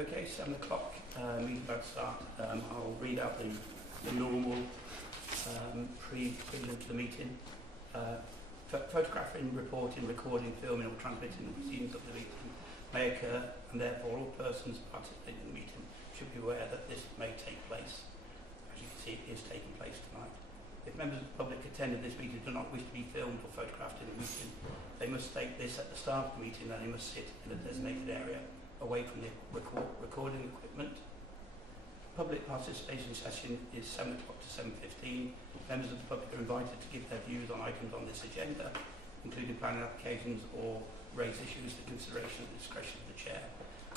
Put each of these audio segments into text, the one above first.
Okay, 7 o'clock, meeting about to start. I'll read out the normal prelude to the meeting. Photographing, reporting, recording, filming or transmitting the proceedings of the meeting may occur, and therefore all persons participating in the meeting should be aware that this may take place. As you can see, it is taking place tonight. If members of the public attending this meeting do not wish to be filmed or photographed in the meeting, they must state this at the start of the meeting, and they must sit in a designated area away from the recording equipment. Public participation session is 7 o'clock to 7:15. Members of the public are invited to give their views on items on this agenda, including planning applications or raise issues to consideration at the discretion of the chair.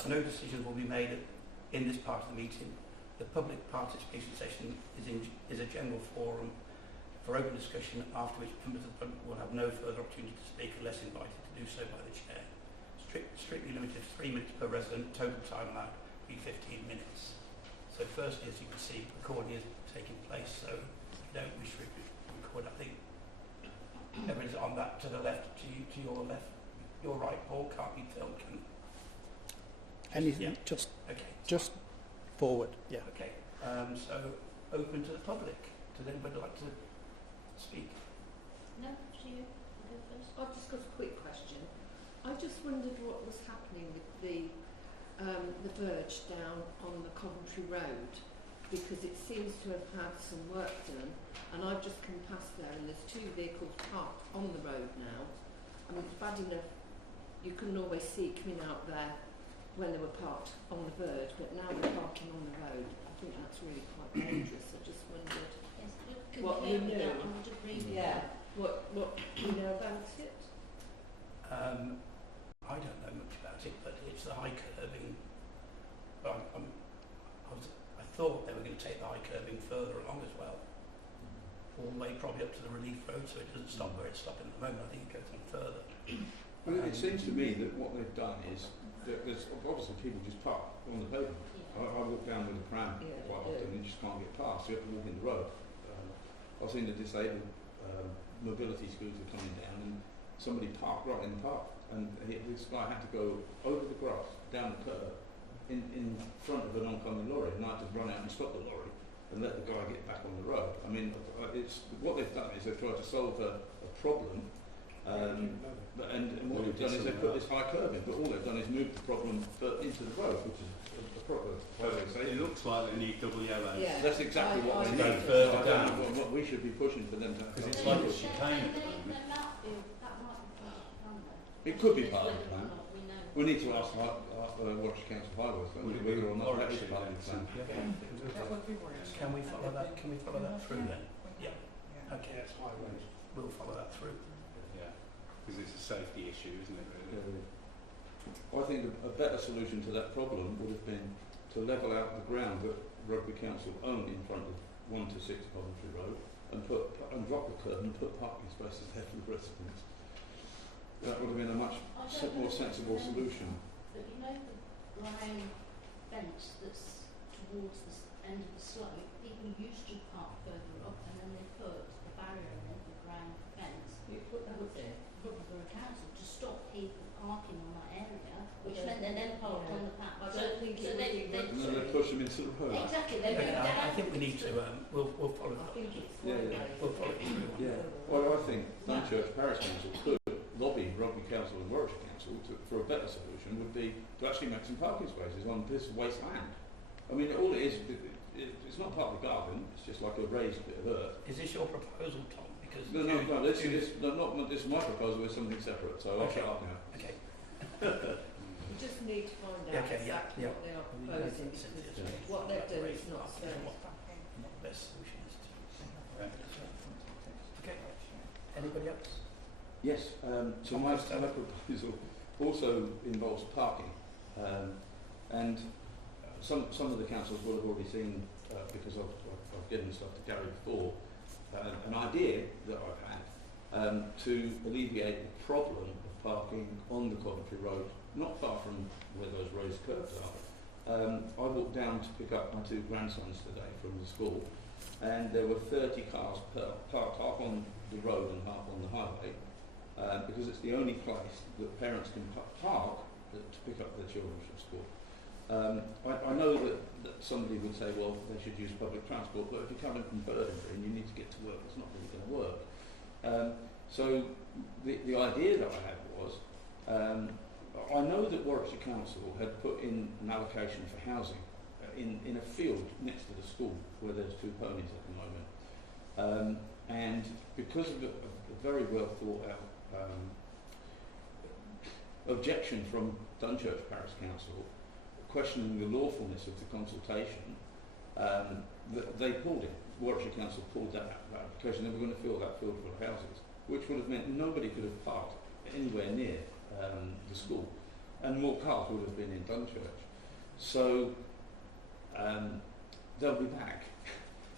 No decisions will be made in this part of the meeting. The public participation session is a general forum for open discussion, after which members of the public will have no further opportunity to speak unless invited to do so by the chair. Strictly limited to 3 minutes per resident, total time allowed to be 15 minutes. So firstly, as you can see, recording is taking place, so if you don't wish to record, I think everyone's on that to the left, to your left, your right, Paul, can't be filmed, can it? Anything, yeah. just forward, yeah. Okay, so open to the public. Does anybody like to speak? No, to you. I'll go first. I've just got a quick question. I just wondered what was happening with the verge down on the Coventry Road, because it seems to have had some work done, and I've just come past there and there's 2 vehicles parked on the road now. I mean, it's bad enough you couldn't always see coming out there when they were parked on the verge, but now they're parking on the road. I think that's really quite dangerous. I just wondered what you knew. What you know about it. I don't know much about it, but it's the high curbing. But I thought they were going to take the high curbing further along as well, all the way probably up to the Relief Road, so it doesn't stop where it's stopping at the moment. I think it goes on further. Well, it seems to me that what they've done is that there's obviously people just park on the pavement. Yeah. I walk down with a pram quite often and you just can't get past. You have to walk in the road. I've seen the disabled mobility scooter coming down and somebody parked right in the path, and this guy had to go over the grass, down the curb, in front of an oncoming lorry, and I had to run out and stop the lorry and let the guy get back on the road. I mean, it's what they've done is they've tried to solve a problem, and what they've done is they've put this high curb in, but all they've done is move the problem into the road, which is a proper. It looks like they need double yellow. Yeah. That's exactly what they need. Further I don't down. know what we should be pushing for them to. Because it's like a chicane at the moment. It could be part of the plan. We need to ask Warwickshire Council Highways whether or not that is part of the plan. Can we follow that? Can we follow that through then? Yeah. Okay. That's highways. We'll follow that through. Yeah. Because it's a safety issue, isn't it? Really? I think a better solution to that problem would have been to level out the ground that Rugby Council own in front of 1 to 6 Coventry Road and drop the curb and put parking spaces there for the residents. That would have been a much more sensible solution. But you know the brown fence that's towards the end of the slope, people used to park further up and then they put the barrier in, the brown fence. You put that there. Borough Council to stop people parking on that area, which meant they then parked on the path. I don't think it would be And then they push them into the road. Exactly, they moved Okay, down. I think we need to. We'll follow I that. think it's We'll follow it through. Yeah. Well, I think Dunchurch Parish Council could lobby Rugby Council and Warwickshire Council for a better solution would be to actually make some parking spaces on this waste land. I mean, all it is, it's not part of the garden, it's just like a raised bit of earth. Is this your proposal, Tom? Because No, this is my proposal is something separate, so I'll shut up now. Okay. You just need to find out exactly what they are proposing, because what they're doing is not safe. What the best solution is to. Okay. Anybody else? Yes, so my proposal also involves parking, and some of the councils will have already seen, because I've given stuff to Gary before, an idea that I've had to alleviate the problem of parking on the Coventry Road, not far from where those raised curbs are. I walked down to pick up my 2 grandsons today from the school, and there were 30 cars parked half on the road and half on the highway, because it's the only place that parents can park to pick up their children from school. I know that somebody would say, well, they should use public transport, but if you're coming from Birdingbury and you need to get to work, it's not really going to work. So the idea that I had was, I know that Warwickshire Council had put in an allocation for housing in a field next to the school where there's 2 ponies at the moment. And because of a very well thought out objection from Dunchurch Parish Council questioning the lawfulness of the consultation, they pulled it. Warwickshire Council pulled that application. They were going to fill that field full of houses, which would have meant nobody could have parked anywhere near the school, and more cars would have been in Dunchurch. So they'll be back.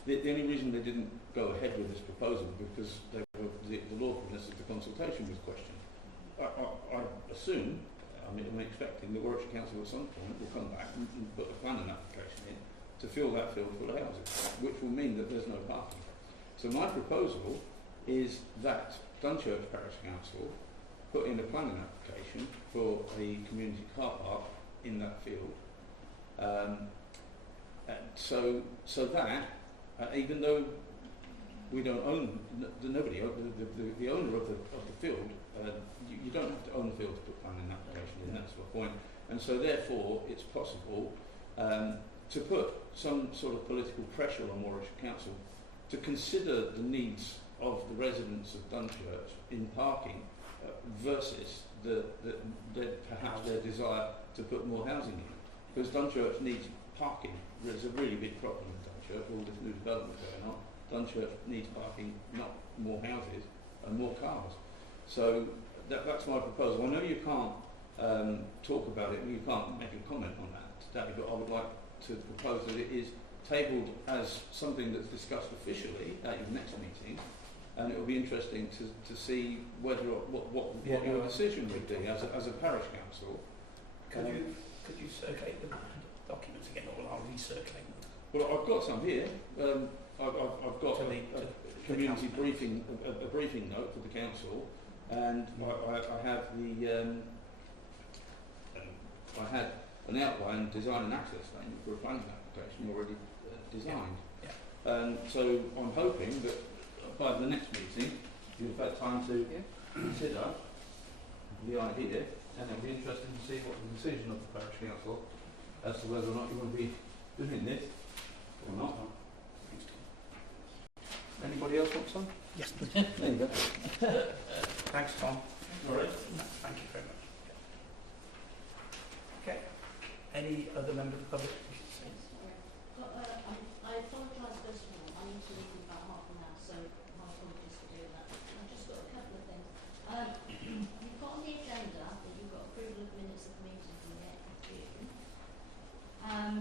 The only reason they didn't go ahead with this proposal because the lawfulness of the consultation was questioned. I assume, I'm expecting the Warwickshire Council at some point will come back and put a planning application in to fill that field full of houses, which will mean that there's no parking. So my proposal is that Dunchurch Parish Council put in a planning application for a community car park in that field, so that even though we don't own the owner of the field, you don't have to own the field to put planning application in. That's the point. And so therefore, it's possible to put some sort of political pressure on Warwickshire Council to consider the needs of the residents of Dunchurch in parking versus perhaps their desire to put more housing in. Because Dunchurch needs parking. There's a really big problem in Dunchurch, all this new development going on. Dunchurch needs parking, not more houses and more cars. So that's my proposal. I know you can't talk about it and you can't make a comment on that today, but I would like to propose that it is tabled as something that's discussed officially at your next meeting, and it will be interesting to see whether what your decision would be as a parish council. Could you circulate the documents again, or I'll recirculate them? Well, I've got some here. I've got a community briefing, a briefing note for the council, and I have I had an outline, design and access statement for a planning application already designed. Yeah. So I'm hoping that by the next meeting you've had time to consider the idea, and it'll be interesting to see what the decision of the parish council as to whether or not you want to be doing this or not. Anybody else want some? Yes, please. There you go. Thanks, Tom. All right. Thank you very much. Okay. Any other member of the public? I apologise first of all. I need to leave in about half an hour, so my apologies for doing that. I've just got a couple of things. You've got on the agenda that you've got approval of minutes of the meeting from the 8th of June.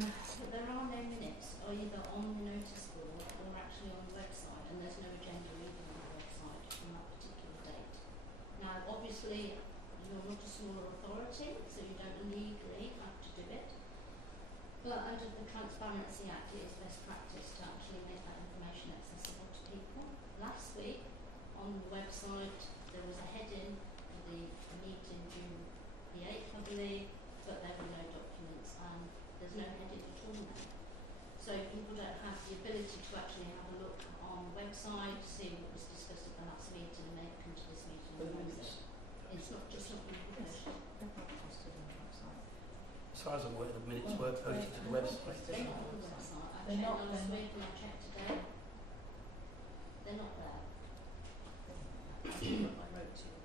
But there are no minutes either on the notice board or actually on the website, and there's no agenda either on the website from that particular date. Now, obviously, you're not a smaller authority, so you don't legally have to do it. But under the Transparency Act, it is best practice to actually make that information accessible to people. Last week, on the website, there was a heading for the meeting June the 8th, I believe, but there were no documents, and there's no heading at all now. So people don't have the ability to actually have a look on the website, see what was discussed at the last meeting, and then come to this meeting on Wednesday. It's not just not being published. As far as I'm aware, the minutes were posted to the website. They're not on the website. I checked last week and I checked today. They're not there. I wrote to you.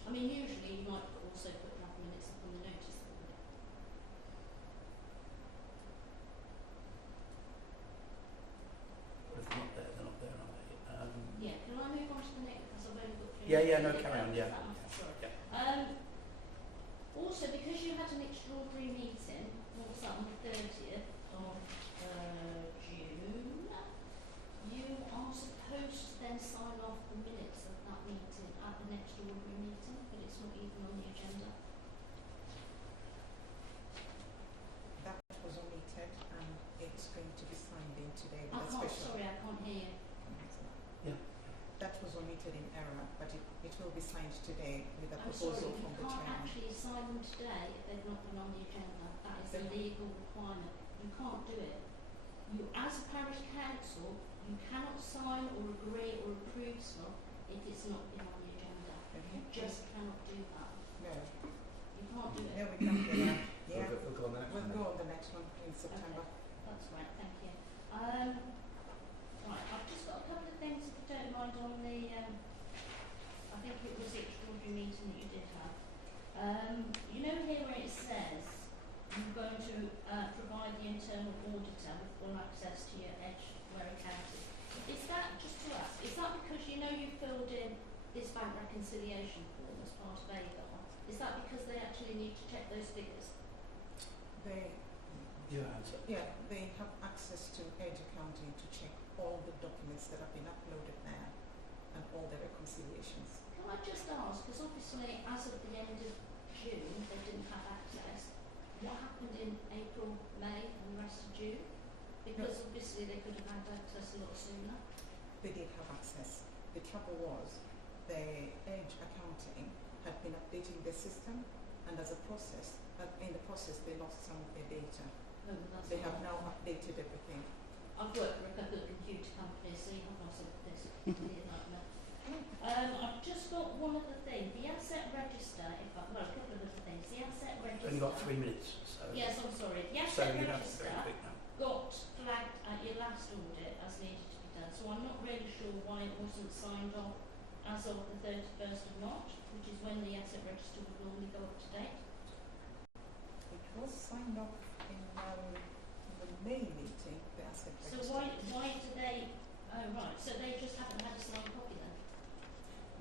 I mean, usually you might also put draft minutes up on the notice board. But if they're not there, they're not there, are they? Yeah, can I move on to the next, because I've only got 3 Yeah, minutes. no, carry on, yeah. Sorry. Yeah. Also, because you had an extraordinary meeting, what was that, on the 30th of June, you are supposed to then sign off the minutes of that meeting at an extraordinary meeting, but it's not even on the agenda. That was omitted and it's going to be signed in today with I a can't, special. sorry, I can't hear you. Yeah. That was omitted in error, but it will be signed today with a I'm proposal sorry, from you the can't chairman. actually sign them today if they've not been on the agenda. That is a Then- legal requirement. You can't do it. You, as a parish council, you cannot sign or agree or approve stuff if it's not been on the agenda. You just cannot do that. No. You can't do it. No, we can't do that. Yeah. We'll go on the next We'll one. go on the next one in September. That's right, thank you. Right, I've just got a couple of things, if you don't mind, on the, I think it was the extraordinary meeting that you did have. You know here where it says you're going to provide the internal auditor with full access to your Edgware accounting. Is that, just to ask, is that because you know you filled in this bank reconciliation form as part of AGAR? Is that because they actually need to check those figures? They, Your answer. yeah, they have access to Edge Accounting to check all the documents that have been uploaded there and all the reconciliations. Can I just ask, because obviously as of the end of June they didn't have access, what happened in April, May and the rest of June? Because obviously they could have had access a lot sooner. They did have access. The trouble was the Edge Accounting had been updating their system, and as a process, in the process they lost some of their data. No, that's They have not- now updated everything. I've worked for a couple of computer companies, so you have lots of this. I've just got one other thing. The asset register, a couple of other things. The asset register. Only got 3 minutes, so. Yes, I'm sorry. The So asset you have to be register very quick now. got flagged at your last audit as needed to be done. So I'm not really sure why it wasn't signed off as of the 31st of March, which is when the asset register would normally go up to date. It was signed off in the May meeting, the asset So register. why do they? Oh right. So they just haven't had a signed copy then.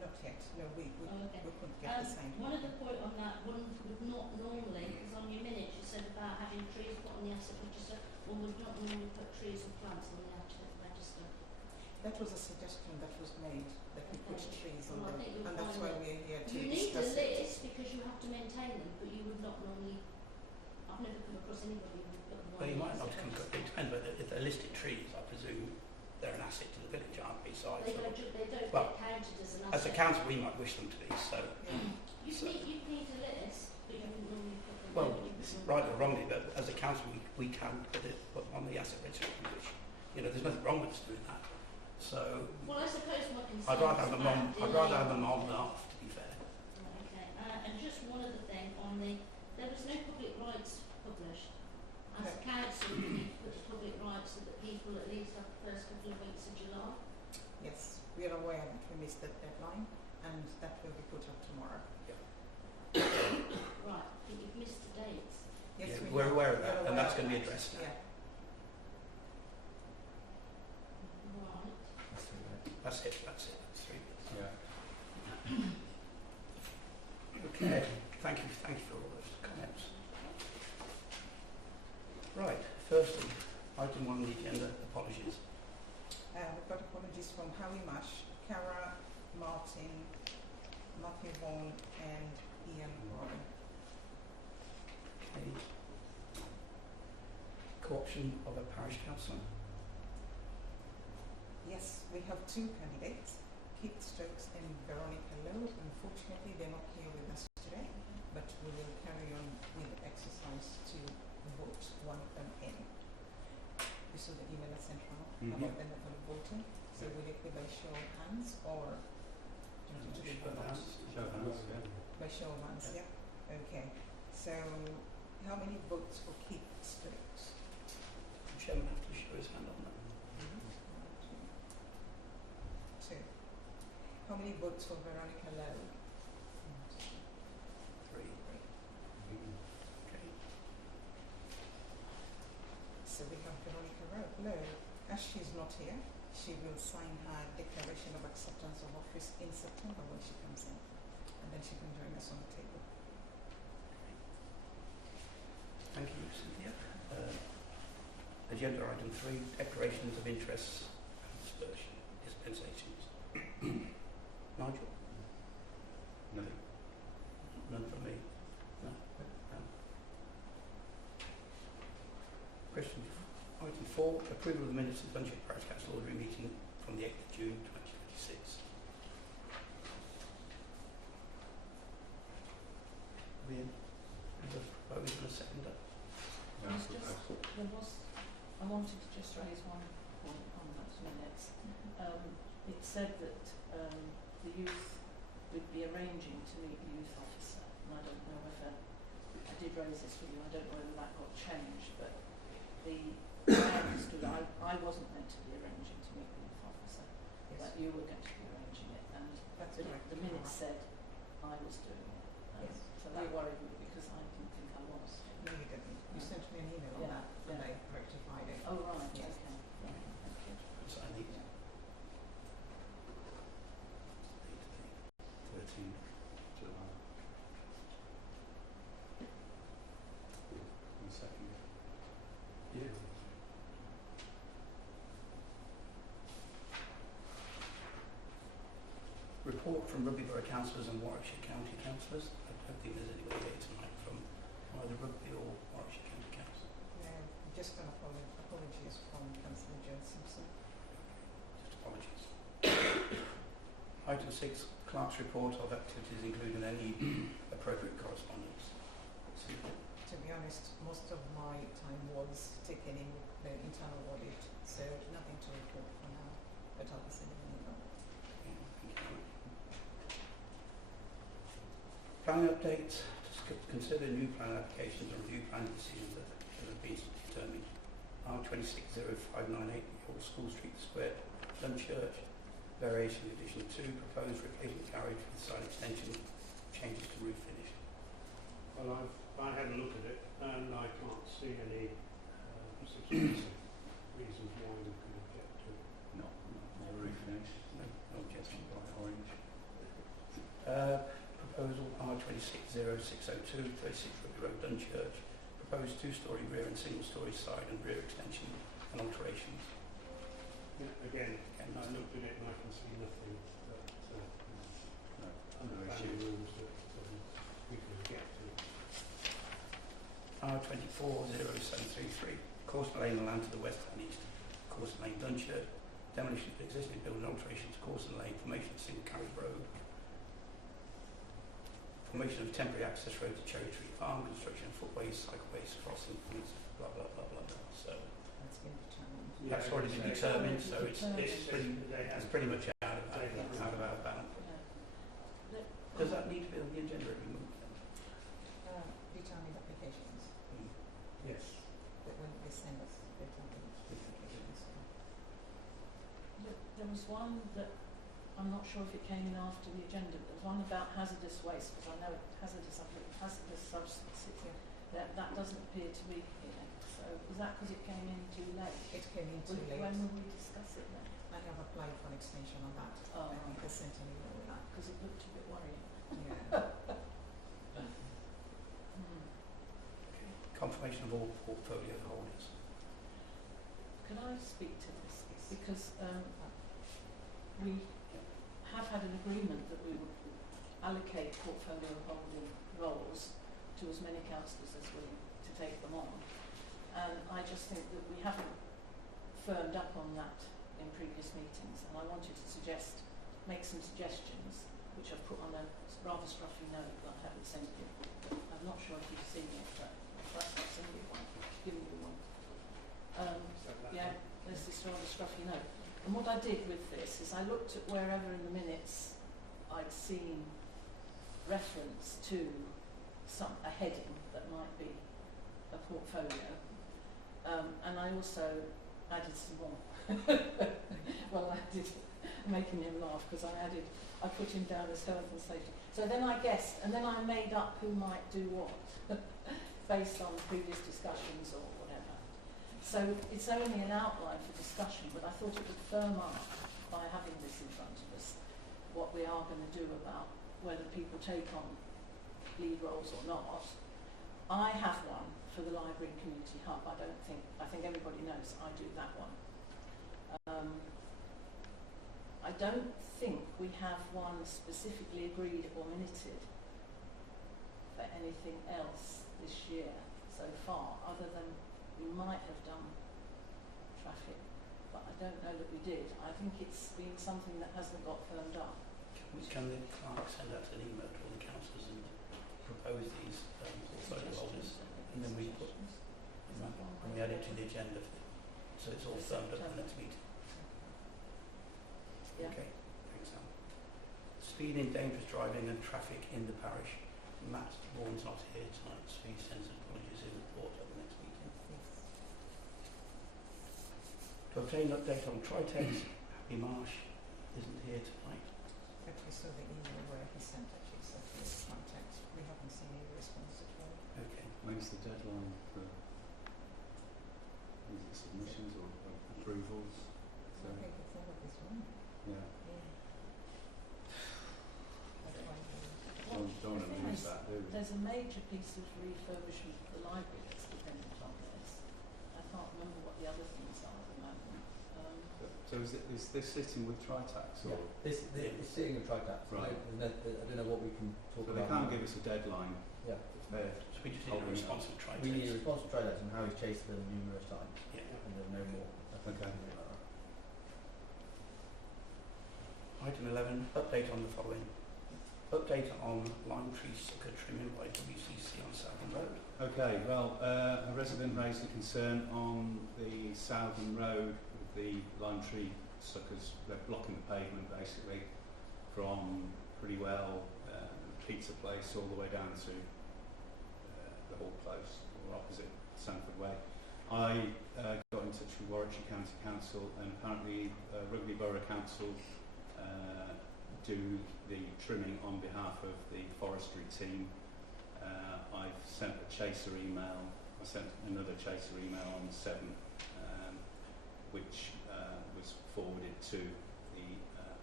Not yet. No, we Oh, okay. couldn't get the signed One copy. other point on that, one would not normally, because on your minutes you said about having trees put on the asset register, one would not normally put trees or plants on the asset register. That was a suggestion that was made, that we put Okay. trees on Well, I them, think you'll and that's find why that we're here to You need a discuss it. list because you have to maintain them, but you would not normally. I've never come across anybody who would put them on. Well, you the might not asset come to register. it depends, but if they're listed trees, I presume they're an asset to the village, aren't they? So I They thought, don't, they don't Well, get counted as an asset. as a council, we might wish them to be, so. Yeah. You'd need a list, but you wouldn't normally put them. Well, you would right normally- or wrongly, but as a council, we can put on the asset register if we wish. You know, there's nothing wrong with us doing that. So Well, I suppose my concern I'd rather have is them on. about I'd rather have delay. them on than off, to be fair. Okay, and just one other thing on there was no public rights published. As a council, you need to put the public rights so that people at least have the first couple of weeks of July. Yes, we are aware that we missed that deadline, and that will be put up tomorrow. Right, but you've missed the dates. Yes, Yeah, we we're have. aware of We're that, and aware that's of going to be that. addressed now. Yeah. Right. That's it. That's 3 minutes. Yeah. Okay. Thank you for all those comments. Right. Firstly, item 1 on the agenda. Apologies. We've got apologies from Howie Mash, Cara Martin, Matthew Vaughan, and Ian Roy. Okay. Co-option of a parish councillor. Yes, we have 2 candidates, Keith Stokes and Veronica Lowe. Unfortunately, they're not here with us today, but we will carry on with the exercise to vote one of them in. You saw the email I sent out about the method of voting. So will it be by show of hands or do you want to do it by vote? Show of hands, yeah. By show of hands, yeah? Okay. So how many votes for Keith Stokes? The chairman have to show his hand on that. 2. How many votes for Veronica Lowe? 3. Okay. So we have Veronica Lowe. As she's not here, she will sign her declaration of acceptance of office in September when she comes in, and then she can join us on the table. Thank you, Cynthia. Agenda item 3, declarations of interests and dispensations. Nigel? No. None from me. No. Question item 4, approval of the minutes of the Dunchurch Parish Council ordinary meeting from the 8th of June 2026. Ian? just raise one point on those minutes? It said that the youth would be arranging to meet the youth officer, and I don't know whether, I did raise this with you, I don't know whether that got changed, but I understood I wasn't meant to be arranging to meet the youth officer, but you were going to be arranging it, and the minutes said I was doing it. Yes. So that worried me because I didn't think I was. No, you didn't. You sent me an email on that, and I rectified it. Oh, right, Yes. okay. Yeah, thank you. So I need 13th July. And second. Yeah. Report from Rugby Borough councillors and Warwickshire County councillors. I don't think there's anybody here tonight from either Rugby or Warwickshire County Council. Just an apologies from Councillor Joe Simpson. Just apologies. Item 6, Clerk's report of activities including any appropriate correspondence. To be honest, most of my time was taken in the internal audit, so nothing to report for now, but I'll be sending an email. Thank you very much. Planning update. Consider new plan applications and review planning decisions that have been determined. R260598, Old School Street Square, Dunchurch, variation addition 2, proposed replacement garage with side extension, changes to roof finish. Well, I had a look at it and I can't see any substantive reasons why we could object to it. No roof finish. No objection. Bright orange. Proposal R260602, 36 Rugby Road, Dunchurch, proposed 2-storey rear and single-storey side and rear extension and alterations. Yeah, again, Again, I looked at it and I can see nothing that under No planning issue. rules that we could object to. R240733, Course Lane and land to the west and east, Course Lane, Dunchurch, demolition of existing building, alteration to Course Lane, formation of single carriage road, formation of temporary access road to Cherry Tree Farm, construction of footways, cycleways, crossing points, blah blah blah blah blah. So That's been determined. that's already been determined. So it's pretty much out of our balance. Does that need to be on the agenda every month? Determined applications Yes. that when they send us determined applications. There was one that I'm not sure if it came in after the agenda, but there was one about hazardous waste, because I know hazardous substances. Yeah. That doesn't appear to be here. So is that because it came in too late? It came in too late. When will we discuss it then? I have applied for an extension on that. Oh, I think I sent an email with that. because it looked a bit worrying. Yeah. Confirmation of all portfolio holders. Can I speak to this? Because we have had an agreement that we would allocate portfolio holding roles to as many councillors as willing to take them on. And I just think that we haven't firmed up on that in previous meetings, and I wanted to make some suggestions, which I've put on a rather scruffy note that I haven't sent you. I'm not sure if you've seen it, but perhaps I've sent you one, given you one. Yeah, there's this rather scruffy note. And what I did with this is I looked at wherever in the minutes I'd seen reference to a heading that might be a portfolio, and I also added some more. Well, I did, making him laugh because I put him down as health and safety. So then I guessed, and then I made up who might do what based on previous discussions or whatever. So it's only an outline for discussion, but I thought it would firm up by having this in front of us what we are going to do about whether people take on lead roles or not. I have one for the library and community hub. I think everybody knows I do that one. I don't think we have one specifically agreed or minuted for anything else this year so far, other than we might have done traffic, but I don't know that we did. I think it's been something that hasn't got firmed up. Can the clerk send out an email to all the councillors and propose these portfolio holders, and then we put and we add it to the agenda, so it's all speeding, dangerous driving and traffic in the parish. Matt Vaughan's not here tonight, so he sends apologies in report at the next meeting. To obtain an update on Tritex, Happy Marsh isn't here tonight. But we saw the email where he sent actually said his contact. We haven't seen any response at all. Okay. When's the deadline for is it submissions or approvals? So, I think it's end of this month. yeah. Yeah. That's why Don't want to lose that, do we? There's a major piece of refurbishment of the library that's dependent on this. I can't remember what the other things are at the moment. So is this sitting with Tritax or? This is sitting in Tritax. Right. I don't know what we can talk So about. they can't give us a deadline. Yeah. So we just need a response from Tritex. We need a response to Tritax and how he's chased them numerous times. Yeah. And there's no more. Okay. Item 11, update on the following. Update on lime tree sucker trimming by WCC on Southern Road. Okay, well, a resident raised a concern on the Southern Road with the lime tree suckers. They're blocking the pavement basically from pretty well pizza place all the way down to the Hall Close or opposite Sanford Way. I got in touch with Warwickshire County Council and apparently Rugby Borough Council do the trimming on behalf of the forestry team. I've sent a chaser email. I sent another chaser email on the 7th, which was forwarded to the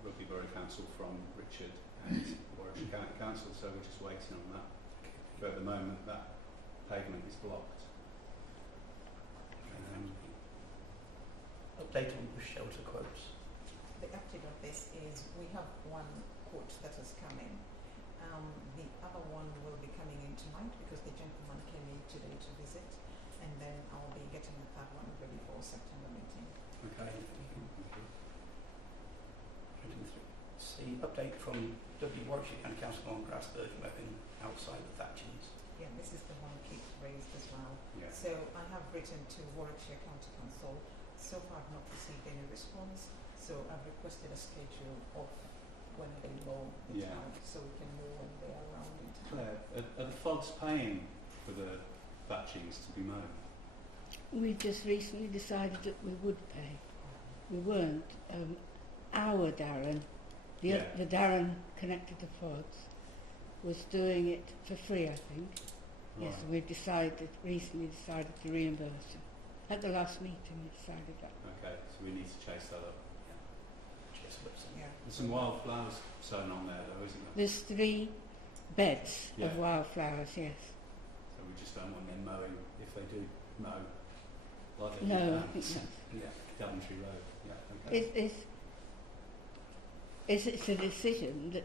Rugby Borough Council from Richard and Warwickshire County Council, so we're just waiting on that. But at the moment, that pavement is blocked. Update on bush shelter quotes. the update of this is we have one quote that has come in. The other one will be coming in tonight because the gentleman came in today to visit, and then I'll be getting the third one ready for September meeting. Okay. Item 3C, update from Warwickshire County Council on grass burning weapon outside the thatchings. Yeah, this is the one Keith raised as well. Yeah. So I have written to Warwickshire County Council. So far I've not received any response. So I've requested a schedule of when they mow the Yeah. town so we can know when they are around in town. Claire, are the fogs paying for the thatchings to be mown? We just recently decided that we would pay. We weren't. Our Darren, the Darren connected to Fogs, was doing it for free, I think. Yes, and we've recently decided to reimburse him. At the last meeting we decided that. Okay, so we need to chase that up. Yeah. There's some wildflowers sown on there though, isn't there? There's 3 beds Yeah. of wildflowers, yes. So we just don't want them mowing if they do mow. Like they No, do I down think that's... Daventry Road. Yeah, okay. It's a decision that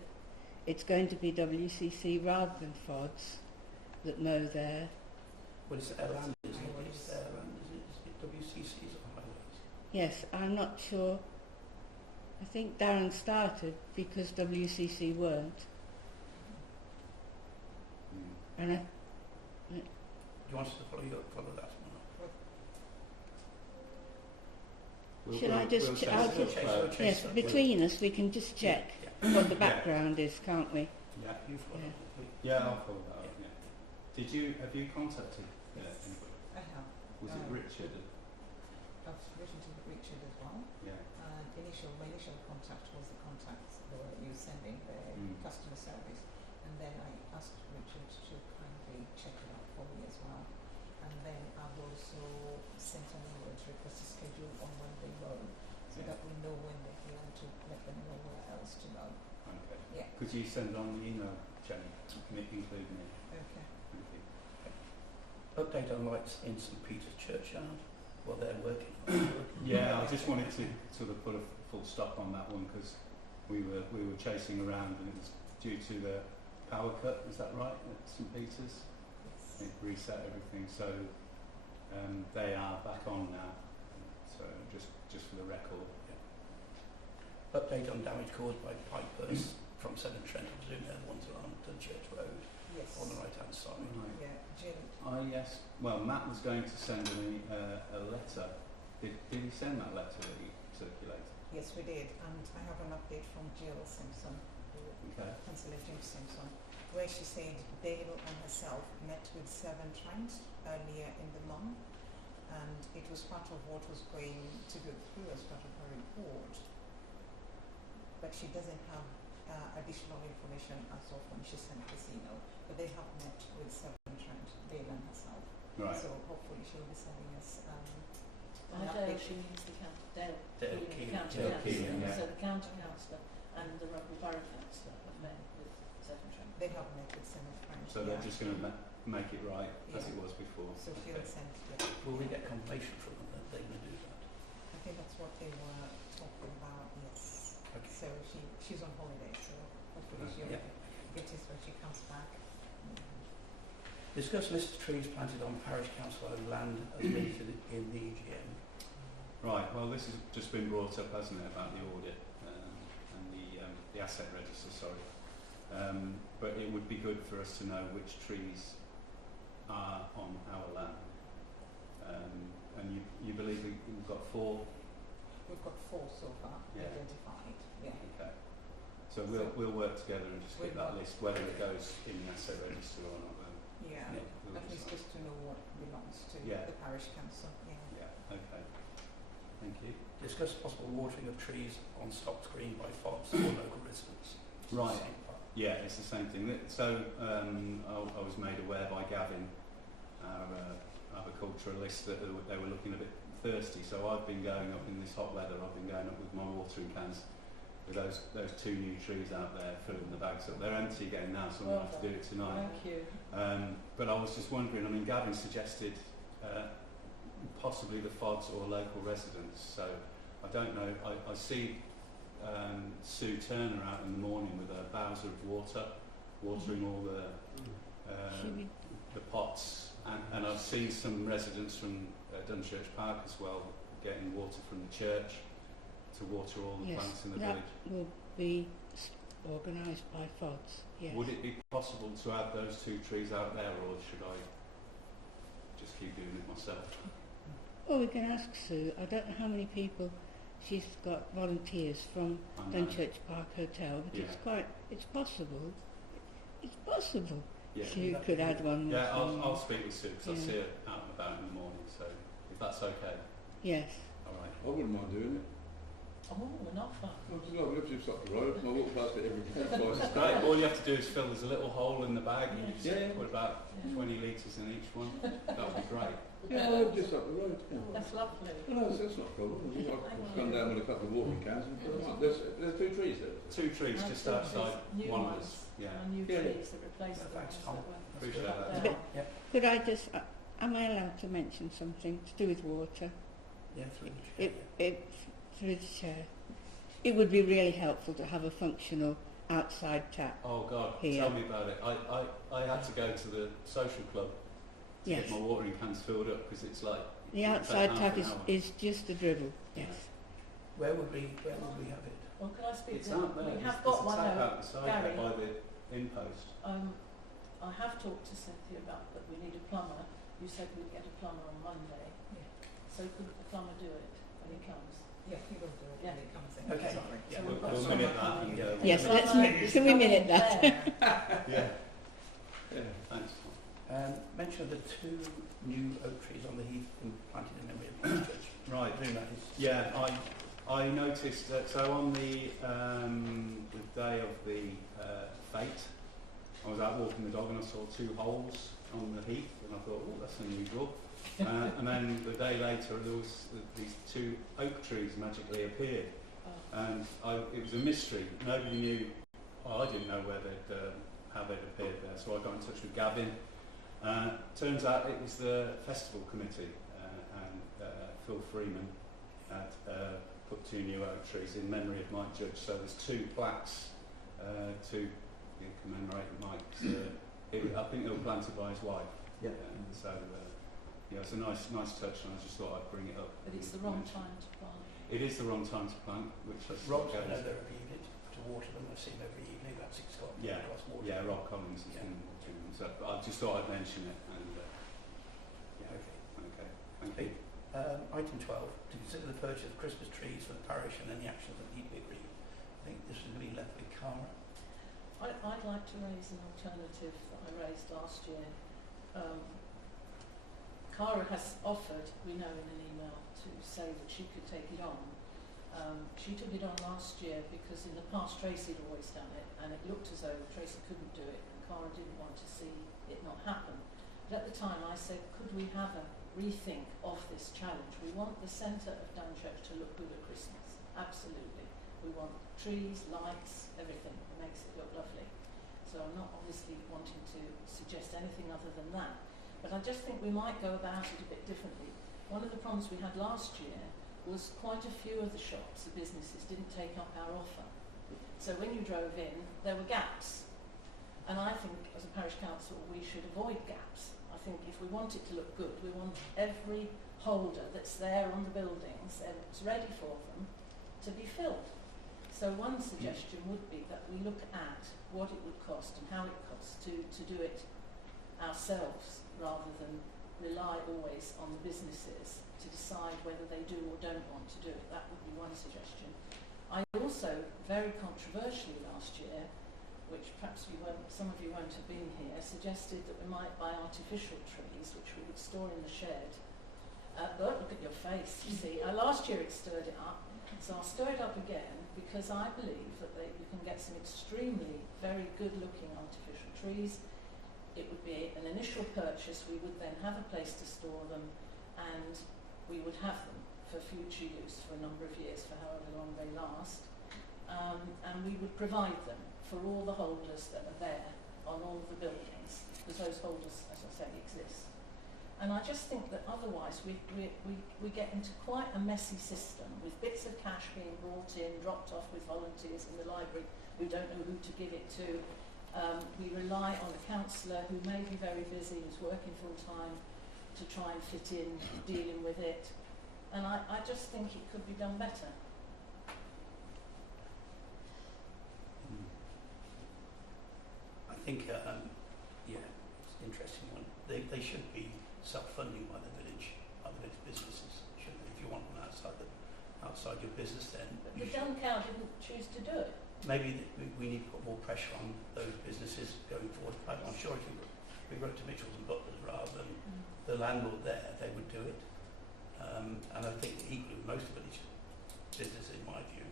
it's going to be WCC rather than Fogs that mow there. Well, it's their land, isn't it? It's their land, is it WCC's or highways? Yes, I'm not sure. I think Darren started because WCC weren't. Mm. And Do you want us to follow that or not? Should I just chase I'll it just- up, chase yes, it up. between us we can just check what the background is, can't we? Yeah, You follow Yeah. that, please. yeah, I'll follow that up. Yeah. Have you contacted anybody? I have. Was it Richard? I've written to Richard as well. Yeah. My initial contact was the contact you sending the customer service, and then I asked Richard to kindly check it out for me as well. And then I've also sent an email to request a schedule on when they mow, so that we know when they plan to let them know where else to mow. Okay. Yeah. Could you send on the email, Jenny? Include me. Okay. Thank you. Update on lights in St Peter's Churchyard. Well, they're working on it. Yeah, I just wanted to sort of put a full stop on that one because we were chasing around and it was due to the power cut. Is that right at St Peter's? It reset everything, so they are back on now. So just for the record. Yeah. Update on damage caused by pipe bursts from Severn Trent. I presume they're the ones along Dunchurch Road Yes. on the right hand side. Yeah, Jill. Yes. Well, Matt was going to send me a letter. Did he send that letter that he circulated? Yes, we did, and I have an update from Jill Simpson, who Okay. Councillor Jim Simpson, where she said Dale and herself met with Severn Trent earlier in the month, and it was part of what was going to go through as part of her report. But she doesn't have additional information as of when she sent this email. But they have met with Severn Trent, Dale and herself. Right. So hopefully she'll be sending us By an Dale, update. she means the Dale Dale Keeling, Keeling, county Dale councillor. Keeling, yeah. So the county councillor and the Rugby Borough councillor have met with Severn Trent. They have met with Severn Trent. So they're just going to make it right as Yeah. it was before. So she'll Okay. send. Will we get confirmation from them that they're going to do that? I think that's what they were talking about. Yes. Okay. So she's on holiday. So hopefully she'll Yeah. get it when she comes back. Discuss list of trees planted on parish council-owned land as listed in the EGM. Right, well this has just been brought up, hasn't it, about the audit and the asset register, sorry. But it would be good for us to know which trees are on our land. And you believe we've got 4? We've got 4 so far Yeah. identified. Yeah. Okay. So we'll work together and just get that We'll- list, whether it goes in the asset register or not. Yeah. We'll At least decide. just to know what belongs to Yeah. the parish council. Yeah. Yeah, okay. Thank you. Discuss possible watering of trees on Stocks Green by FOBs or local residents. Right. Same part. Yeah, it's the same thing. So I was made aware by Gavin, our agriculturalist, that they were looking a bit thirsty. So I've been going up in this hot weather. I've been going up with my watering cans with those 2 new trees out there, filling the bags up. They're empty again now, so I'm going to have to do it tonight. Thank you. But I was just wondering. I mean, Gavin suggested possibly the FODs or local residents. So I don't know. I see Sue Turner out in the morning with a bowser of water, watering all the pots, and I've seen some residents from Dunchurch Park as well getting water from the church to water all the Yes, plants in the that village. will be organised by FODs, yes. Would it be possible to add those 2 trees out there, or should I just keep doing it myself? Well, we can ask Sue. I don't know how many people she's got volunteers from I know. Dunchurch Park Hotel, but Yeah. it's possible. It's possible. Yeah. She could add one more. Yeah, thing. I'll speak with Sue because I Yeah. see her out and about in the morning. So if that's okay, Yes. all right. I wouldn't mind doing it. Oh, we're not far. Well, I've lived just up the road and I walk past it every day. It's great. All you have to do is fill. There's a little hole in the bag. And you just Yeah. put about Yeah. 20 litres in each one. That would be great. Yeah, I live just up the road. Yeah. That's lovely. No, that's not a problem. I've gone down with a couple of watering cans and put them up. There's 2 trees there. 2 trees And just I think outside there's new one of ones us. Yeah. And new Yeah. trees that replace Yeah, the thanks, ones Tom. that were Appreciate cut that. down. Yeah. Could I just, am I allowed to mention something to do with water? Yeah, through the chair. Through the chair. It would be really helpful to have a functional outside tap. Oh God, Here. tell me about it. I had to go to the social club to Yes. get my watering cans filled up because it's like The it'll take outside half tap an is, hour. is just a dribble. Yes. Where would we have it? Well, can I speak It's to out there. We There's have got a one tap now. out the side Gary. there by the in-post. I have talked to Cynthia about that we need a plumber. You said we'd get a plumber on Monday. Yeah. So could the plumber do it when he comes? Yeah, he will do it Yeah. when he comes in. Okay. Sorry. Yeah, we've got We'll someone minute that. coming. And, Yeah. Yes, Plumber let's is can we coming minute that? there. Yeah. Yeah. Thanks. Mention of the 2 new oak trees on the heath planted in memory of the church. Right. Doing that is Yeah, I noticed that. So on the day of the fete, I was out walking the dog and I saw 2 holes on the heath, and I thought, oh, that's unusual. And then the day later, there was these 2 oak trees magically appeared, Oh. and it was a mystery. Nobody knew. Well, I didn't know where how they'd appeared there, so I got in touch with Gavin. Turns out it was the festival committee, and Phil Freeman had put 2 new oak trees in memory of Mike Judge. So there's 2 plaques to commemorate Mike's. I think they were planted by his wife. Yeah. So yeah, it's a nice touch, and I just thought I'd bring it up. But it's the wrong time to plant. It is the wrong time to plant, which is Rob's I know Gavin's- they're every evening to water them. I see them every evening. That's Scott. Yeah. Water. Yeah, Rob Collins has Yeah. been watching them. So I just thought I'd mention it. And yeah, Okay. okay, thank you. Item 12, to consider the purchase of Christmas trees for the parish and any actions that need to be agreed. I think this is going to be left with Cllr. I'd like to raise an alternative that I raised last year. Cara has offered, we know in an email, to say that she could take it on. She took it on last year because in the past Tracy had always done it, and it looked as though Tracy couldn't do it, and Cara didn't want to see it not happen. But at the time I said, could we have a rethink of this challenge? We want the centre of Dunchurch to look good at Christmas, absolutely. We want trees, lights, everything that makes it look lovely. So I'm not obviously wanting to suggest anything other than that. But I just think we might go about it a bit differently. One of the problems we had last year was quite a few of the shops, the businesses, didn't take up our offer. So when you drove in, there were gaps. And I think, as a parish council, we should avoid gaps. I think if we want it to look good, we want every holder that's there on the buildings and it's ready for them to be filled. So one suggestion would be that we look at what it would cost and how it costs to do it ourselves, rather than rely always on the businesses to decide whether they do or don't want to do it. That would be one suggestion. I also, very controversially last year, which perhaps some of you won't have been here, suggested that we might buy artificial trees, which we would store in the shed. Look at your face, you see. Last year it stirred it up, so I'll stir it up again because I believe that you can get some extremely, very good-looking artificial trees. It would be an initial purchase. We would then have a place to store them, and we would have them for future use for a number of years, for however long they last. And we would provide them for all the holders that are there on all of the buildings, because those holders, as I say, exist. And I just think that otherwise we get into quite a messy system with bits of cash being brought in, dropped off with volunteers in the library who don't know who to give it to. We rely on a councillor who may be very busy, who's working full time, to try and fit in dealing with it. And I just think it could be done better. I think, yeah, it's an interesting one. They should be self-funding by the village businesses, shouldn't they? If you want one outside your business, then But the Duncow didn't choose to do it. maybe we need to put more pressure on those businesses going forward. I'm sure if we wrote to Mitchells and Butlers rather than the landlord there, they would do it. And I think equally most village businesses, in my view,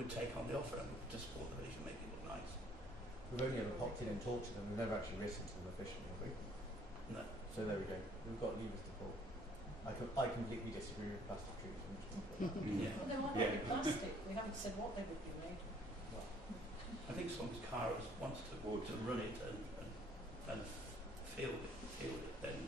would take on the offer and would just support the village and make it look nice. We've only ever popped in and talked to them. We've never actually listened to them officially, have we? No. So there we go. We've got levers to pull. I completely disagree with plastic trees. Yeah. Well, they might not be plastic. We haven't said what they would be made. I think as long as Cara wants to run it and field it, then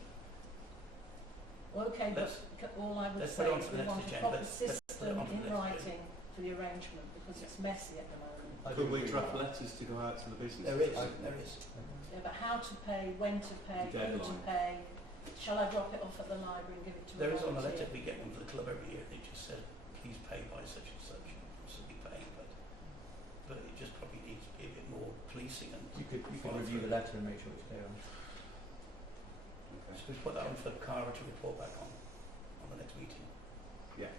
Well, okay, but all I would let's say put it on is to we the want next a agenda. proper Let's put it system on to in the next writing for the arrangement, because it's messy at the moment. Could we draft letters to go out to the business? There is. Yeah, but how to pay, when to pay, who to Deadline. pay. Shall I drop it off at the library and give it to There a is on the volunteer? letter we get one for the club every year. They just said, please pay by such and such. Should be paying, but it just probably needs to be a bit more policing and. You could follow review through. the letter and make sure it's clear. Okay. So we put that on for Cara to report back on the next meeting. Yeah.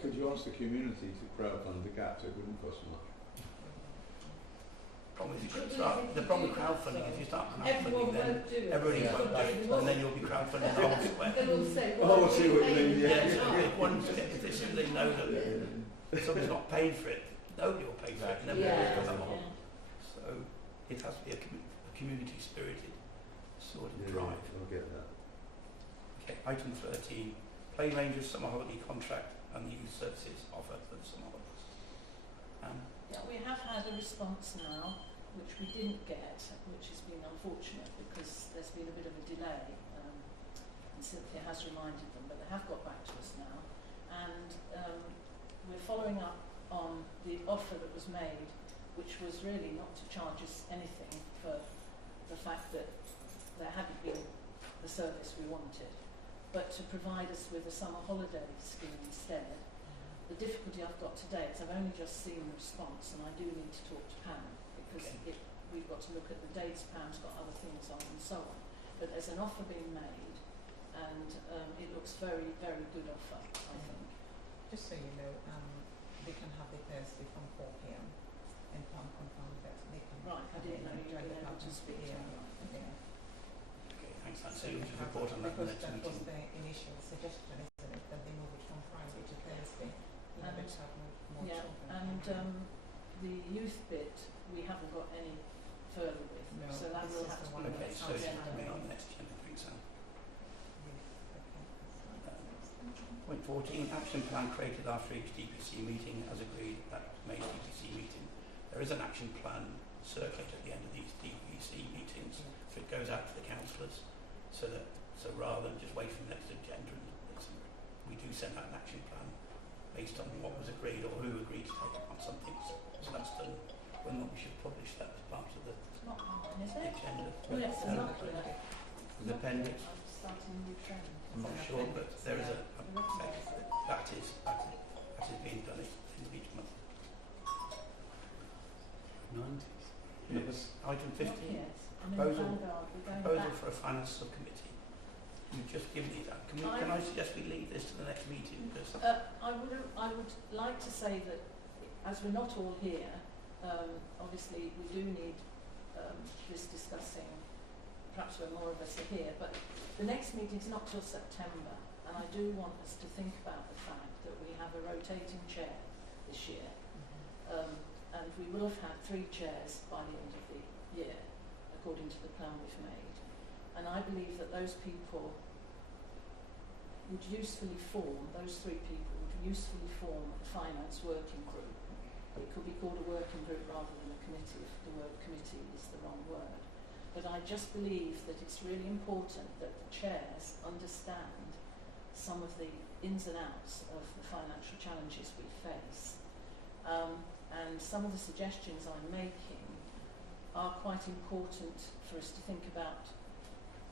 Could you ask the community to crowdfund the gap so it wouldn't cost much? The problem with crowdfunding is you start Everyone crowdfunding, then won't do it. everybody Yeah. won't do it, and then you'll be crowdfunding the whole square. They will say, Oh, I see what you mean, Yeah, yeah. so if they know that somebody's not paying for it, nobody will pay for it, and then Yeah. everybody will come Yeah. along. So it has to be a community spirited sort of Yeah, drive. I'll get that. Okay, item 13, Plain Rangers summer holiday contract and the youth services offer for the summer holidays. Yeah, we have had a response now, which we didn't get, which has been unfortunate because there's been a bit of a delay, and Cynthia has reminded them, but they have got back to us now, and we're following up on the offer that was made, which was really not to charge us anything for the fact that there hadn't been the service we wanted, but to provide us with a summer holiday scheme instead. The difficulty I've got today is I've only just seen the response, and I do need to talk to Pam, because we've got to look at the dates. Pam's got other things on and so on. But there's an offer being made, and it looks very, very good offer, I think. Just so you know, they can have the Thursday from 4 p.m. and can't confirm that they can Right, I didn't know you join were the able to partners. speak to Yeah. me. Yeah. Okay, thanks, So Nancy. We'll just have report on that in the because next that was meeting. the initial suggestion, isn't it, that they move it from Friday to Thursday. And- Let's have more Yeah, children. and the youth bit we haven't got any further with, No, so that this will is have the to one be Okay, next so it's agenda. coming on the next agenda, thanks, Sam. Point 14, action plan created after each DPC meeting as agreed at May DPC meeting. There is an action plan circulated at the end of these DPC meetings, so it goes out to the councillors, so rather than just wait for the next agenda, we do send out an action plan based on what was agreed or who agreed to take up on something. So that's done. Whether or not we should publish that as part of the It's not mine, is it? agenda. Well, it's No, not here. the appendix. I'm starting a new trend. I'm not sure, but there is that is being done in each month. 90s. Yes. Item 15, Not yet. I'm in Proposal- the vanguard. We're going proposal back. for a finance subcommittee. You've just given me that. Can I suggest we leave this to the next meeting? Because I would like to say that as we're not all here, obviously we do need this discussing, perhaps when more of us are here, but the next meeting's not till September, and I do want us to think about the fact that we have a rotating chair this year, and we will have had 3 chairs by the end of the year, according to the plan we've made. And I believe that those people would usefully form, those 3 people would usefully form a finance working group. It could be called a working group rather than a committee if the word committee is the wrong word. But I just believe that it's really important that the chairs understand some of the ins and outs of the financial challenges we face. And some of the suggestions I'm making are quite important for us to think about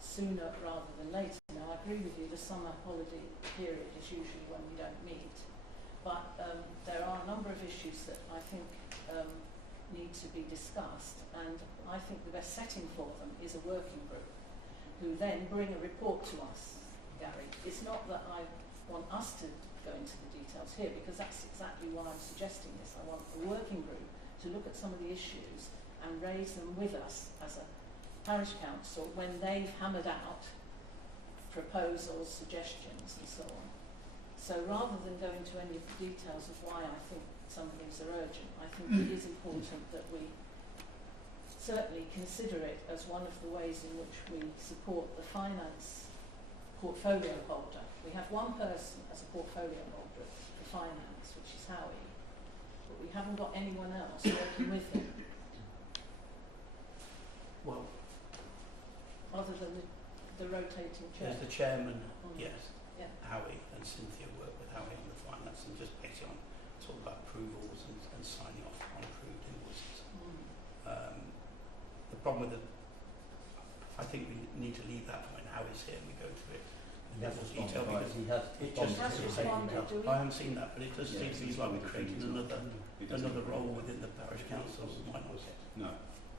sooner rather than later. Now, I agree with you, the summer holiday period is usually when we don't meet. But there are a number of issues that I think need to be discussed, and I think the best setting for them is a working group who then bring a report to us, Gary. It's not that I want us to go into the details here, because that's exactly why I'm suggesting this. I want a working group to look at some of the issues and raise them with us as a parish council when they've hammered out proposals, suggestions and so on. So rather than go into any of the details of why I think some of these are urgent, I think it is important that we certainly consider it as one of the ways in which we support the finance portfolio holder. We have one person as a portfolio holder for finance, which is Howie, but we haven't got anyone else working with him well, other than the rotating chair. there's the chairman, Mm. yes, Yeah. Howie and Cynthia work with Howie on the finance and just basically on talk about approvals and signing off on approved invoices. The problem with I think we need to leave that when Howie's here and we go to it in He has more responded, detail right, because he has it responded just to Has the responded, statement. do we? I haven't seen that, but it does seem to me it's like one we're of the creating things another he doesn't another agree role with. within the parish council. Why not? No,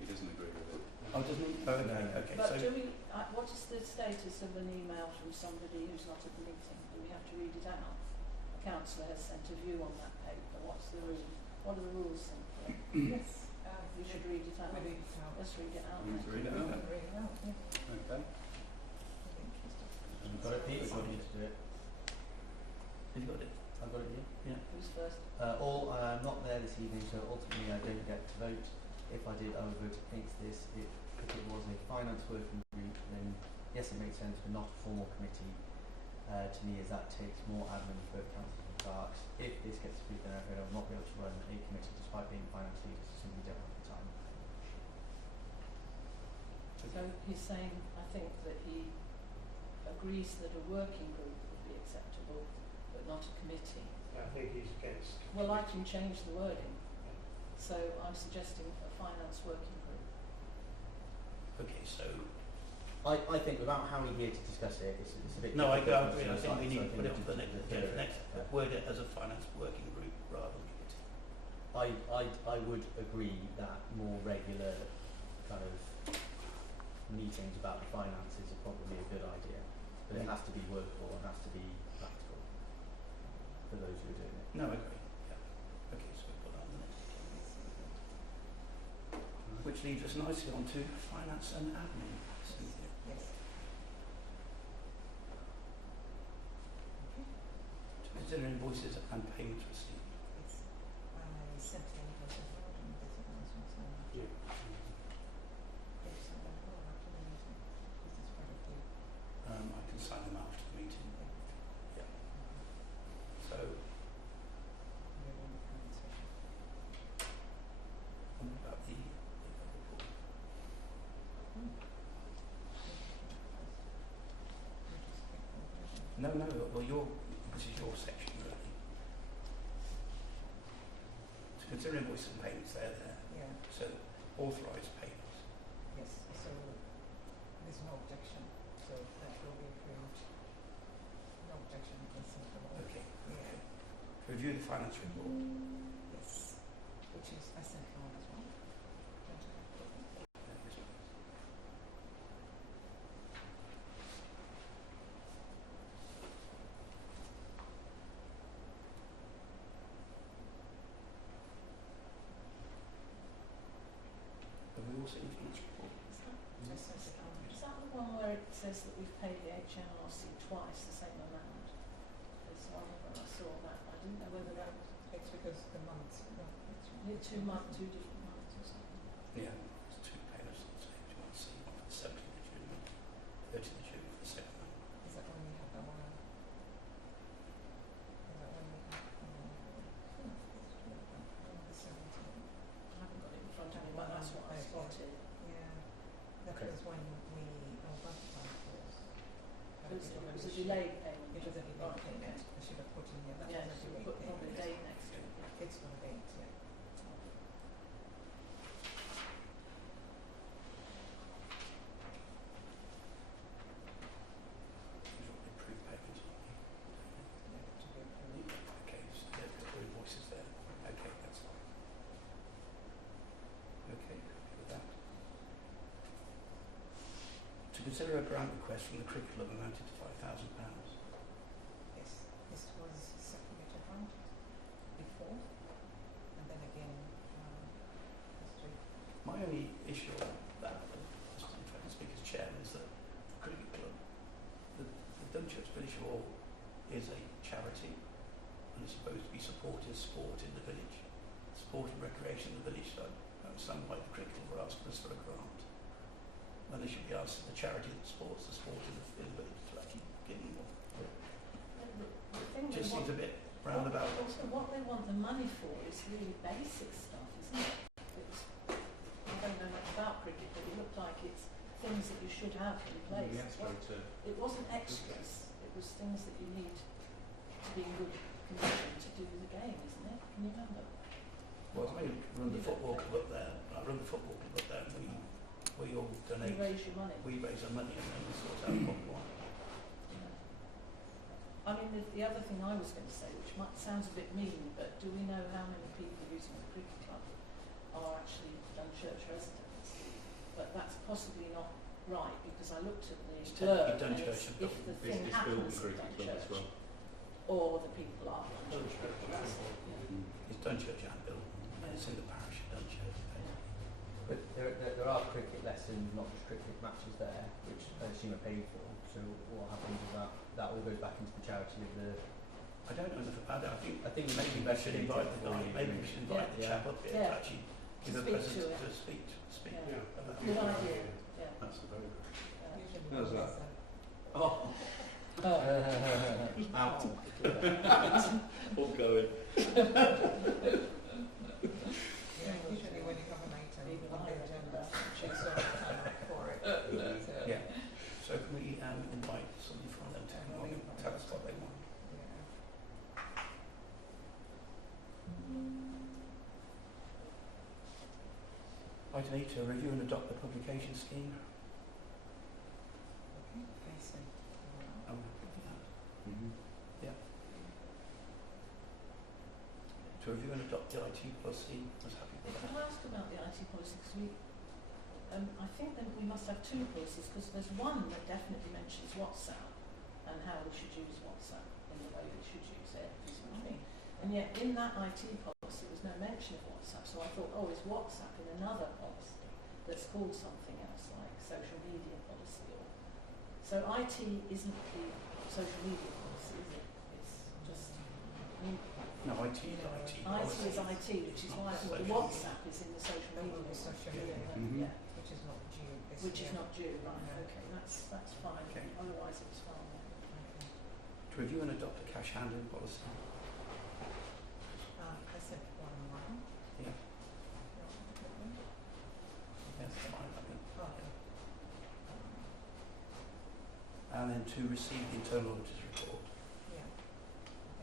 he doesn't agree with it. Oh, doesn't he? Oh, okay, No. okay. But So do we, what is the status of an email from somebody who's not at the meeting? Do we have to read it out? A councillor has sent a view on that paper. What's the rule? What are the rules, Cynthia? Yes. We should read it out. We read it out. Let's read it out. You need to read it We out. can read it out, yeah. Okay. You've got it, Pete, or do you want me to do it? have you got it? I've got it here. Yeah. Who's first? I'm not there this evening, so ultimately I don't get to vote. If I did, I would vote against this. If it was a finance working group, then yes, it makes sense, but not a formal committee. To me, as that takes more admin for both councils and clerks. If this gets approved, then I will not be able to run a committee despite being finance leaders. I simply don't have the time. So he's saying, I think, that he agrees that a working group would be acceptable, but not a committee. I think he's against. Well, I can change the wording. So I'm suggesting a finance working group. Okay, so I think without how we be able to discuss it, it's a bit. no, I difficult agree. for I us think we decide, need so to put it on we for the next just agenda. do it. Next, Yeah. word it as a finance working group rather than committee. I would agree that more regular kind of meetings about the finances are probably a good idea, but it has to be workable and has to be practical for those who are doing it. No, I agree. Yeah. Okay, so we put that on the next agenda. which leads us nicely on to finance and admin. Cynthia. Yes. Okay. To consider invoices and payments received. Yes. I sent the invoice as well, and there's announcements now. Yeah. Yes, so I'll go after the meeting. This is part of the I can sign them after the meeting. Yeah. So, year one finance session. what about the report? No, well, this is your section, really. To consider invoices and payments, they're there. Yeah, So, authorised payments. yes, so there's no objection, so that will be approved. No objection, consent of all. Okay. Yeah, To review the finance report. yes, which is, I sent one as well. Don't you have a copy? Have we all seen the finance report? I sent it on. Is that the one where it says that we've paid the HMRC twice the same amount? It's one when I saw that. I didn't know whether that was It's because the months, no, it's. 2 different months or something. Yeah, there's two payments on the same. Do you want to see one for the 17th of June and 30th of June for the second one? Is that when we have our, is that when we have, the 17th? I haven't got it in front of me, but that's what I spotted. Yeah, that Okay. was when we, our bank account was. It was a delayed payment. It was a delayed Right, payment, okay. I should have put in here, that Yeah, was a so delayed put payment. probably a date next to it. It's for a date, yeah. These are all approved payments, aren't they? Yeah, to be approved. Okay, so they've got the invoices there. Okay, that's fine. Okay, happy with that. To consider a grant request from the curriculum amounted to £5,000. Yes, this was supplementary grant before, and then again, this week. My only issue on that, just if I can speak as chairman, is that the cricket club, the Dunchurch Parish Hall is a charity and is supposed to be supporting sport in the village, sport and recreation in the village. So some like the cricket club are asking us for a grant, when they should be asking the charity that supports the sport in the village to actually give them one. The thing Just they seems want, a bit roundabout. also what they want the money for is really basic stuff, isn't it? It's, I don't know much about cricket, but it looked like it's things that you should have in place. Yes, It wasn't extras, it was things that you need to be in good condition to do the game, isn't it? Can you remember? Well, I run the football club up there. I run the football club up there, and we all donate. You raise your money. We raise our money and then we sort out what we want. I mean, the other thing I was going to say, which might sounds a bit mean, but do we know how many people using the cricket club are actually Dunchurch residents? But that's possibly not right, because I looked at the It's blurb technically and Dunchurch it's and if the It's thing built happens in at cricket club as Dunchurch, well. or the people are Dunchurch. It's Dunchurch and Bill, and it's in the parish of Dunchurch. But there are cricket lessons, not just cricket matches there, which I assume are paid for. So what happens is that all goes back into the charity of the. I don't know enough about it. I think maybe we should invite the guy. Maybe we should invite the chap up here to Yeah. actually give a Speak to presence it. to speak Yeah. Yeah. about Good it. idea. Yeah. That's a very good. Usually How's there's that? a- Oh, out. All going. Yeah, usually when you have an item Even on I the read agenda, that. choose one for it. So, Yeah. So can we invite somebody from them to come on and tell us what they want? yeah. Item 8, to review and adopt the publication scheme. Okay, I see. I'm happy with that. To review and adopt the IT policy. I was happy with Can that. I ask about the IT policy? Because I think that we must have two policies, because there's one that definitely mentions WhatsApp and how we should use WhatsApp in the way we should use it, you see what I mean? And yet in that IT policy there was no mention of WhatsApp, so I thought, oh, is WhatsApp in another policy? that's called something else, like social media policy. Or so IT isn't the social media policy, is it? It's just. No, IT is IT. IT is IT, which is why I thought the WhatsApp is in the social media. Mhm. Yeah. Which is not due this Which year. is not due, right? No. Okay, that's fine. Okay. Otherwise, it's fine. Okay. To review and adopt a cash handling policy. I said 1 Yeah, No, that's fine. I think. okay. And then to receive the internal auditor's report. Yeah. I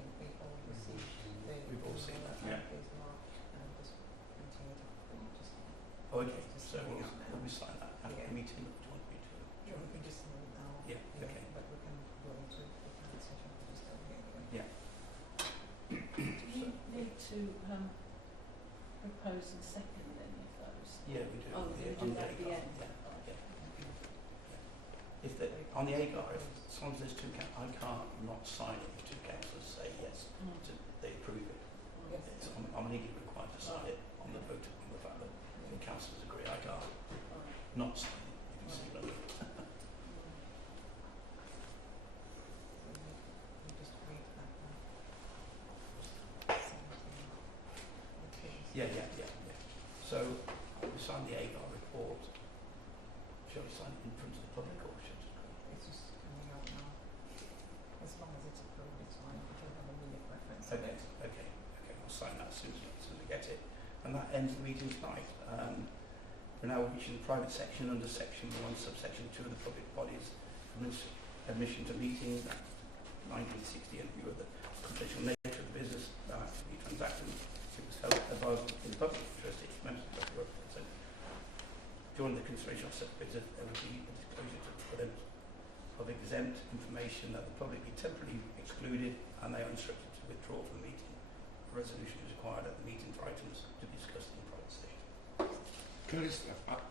think we all received the. We've all seen that, yeah. Please mark and just continue to just. Oh, okay, Just so signing we'll up now. sign that after Yeah. the meeting. Do you want me to? Yeah, we can just move now. Yeah, okay. But we can go into the plan session for just over here anyway. Yeah. Do you need to propose and second any of those? Yeah, we do. Oh, you do that at the end. Yeah. Right. Yeah. If the, on the AGAR, as long as there's two, I can't not sign it if two councillors say yes, to, they approve it. Yes. It's, I'm legally required to sign it on the vote on the fact that the councillors agree. I can't not sign it if you see what I mean. So we just read that now. Yeah. So we sign the AGAR report. Shall we sign it in front of the public or should It's just coming out now. As long as it's approved, it's fine. I don't have a minute reference. Okay, I'll sign that as soon as we get it. And that ends the meeting tonight. We're now reaching the private section under section 1, subsection 2 of the public bodies admission to meetings, 1960, and view of the confidential nature of the business that to be transacted. It was held above in public interest. Each member of the representative. During the consideration of such business, there will be a disclosure to them of exempt information that the public be temporarily excluded and they are instructed to withdraw from the meeting. A resolution is required at the meeting for items to be discussed in private session. Can I just,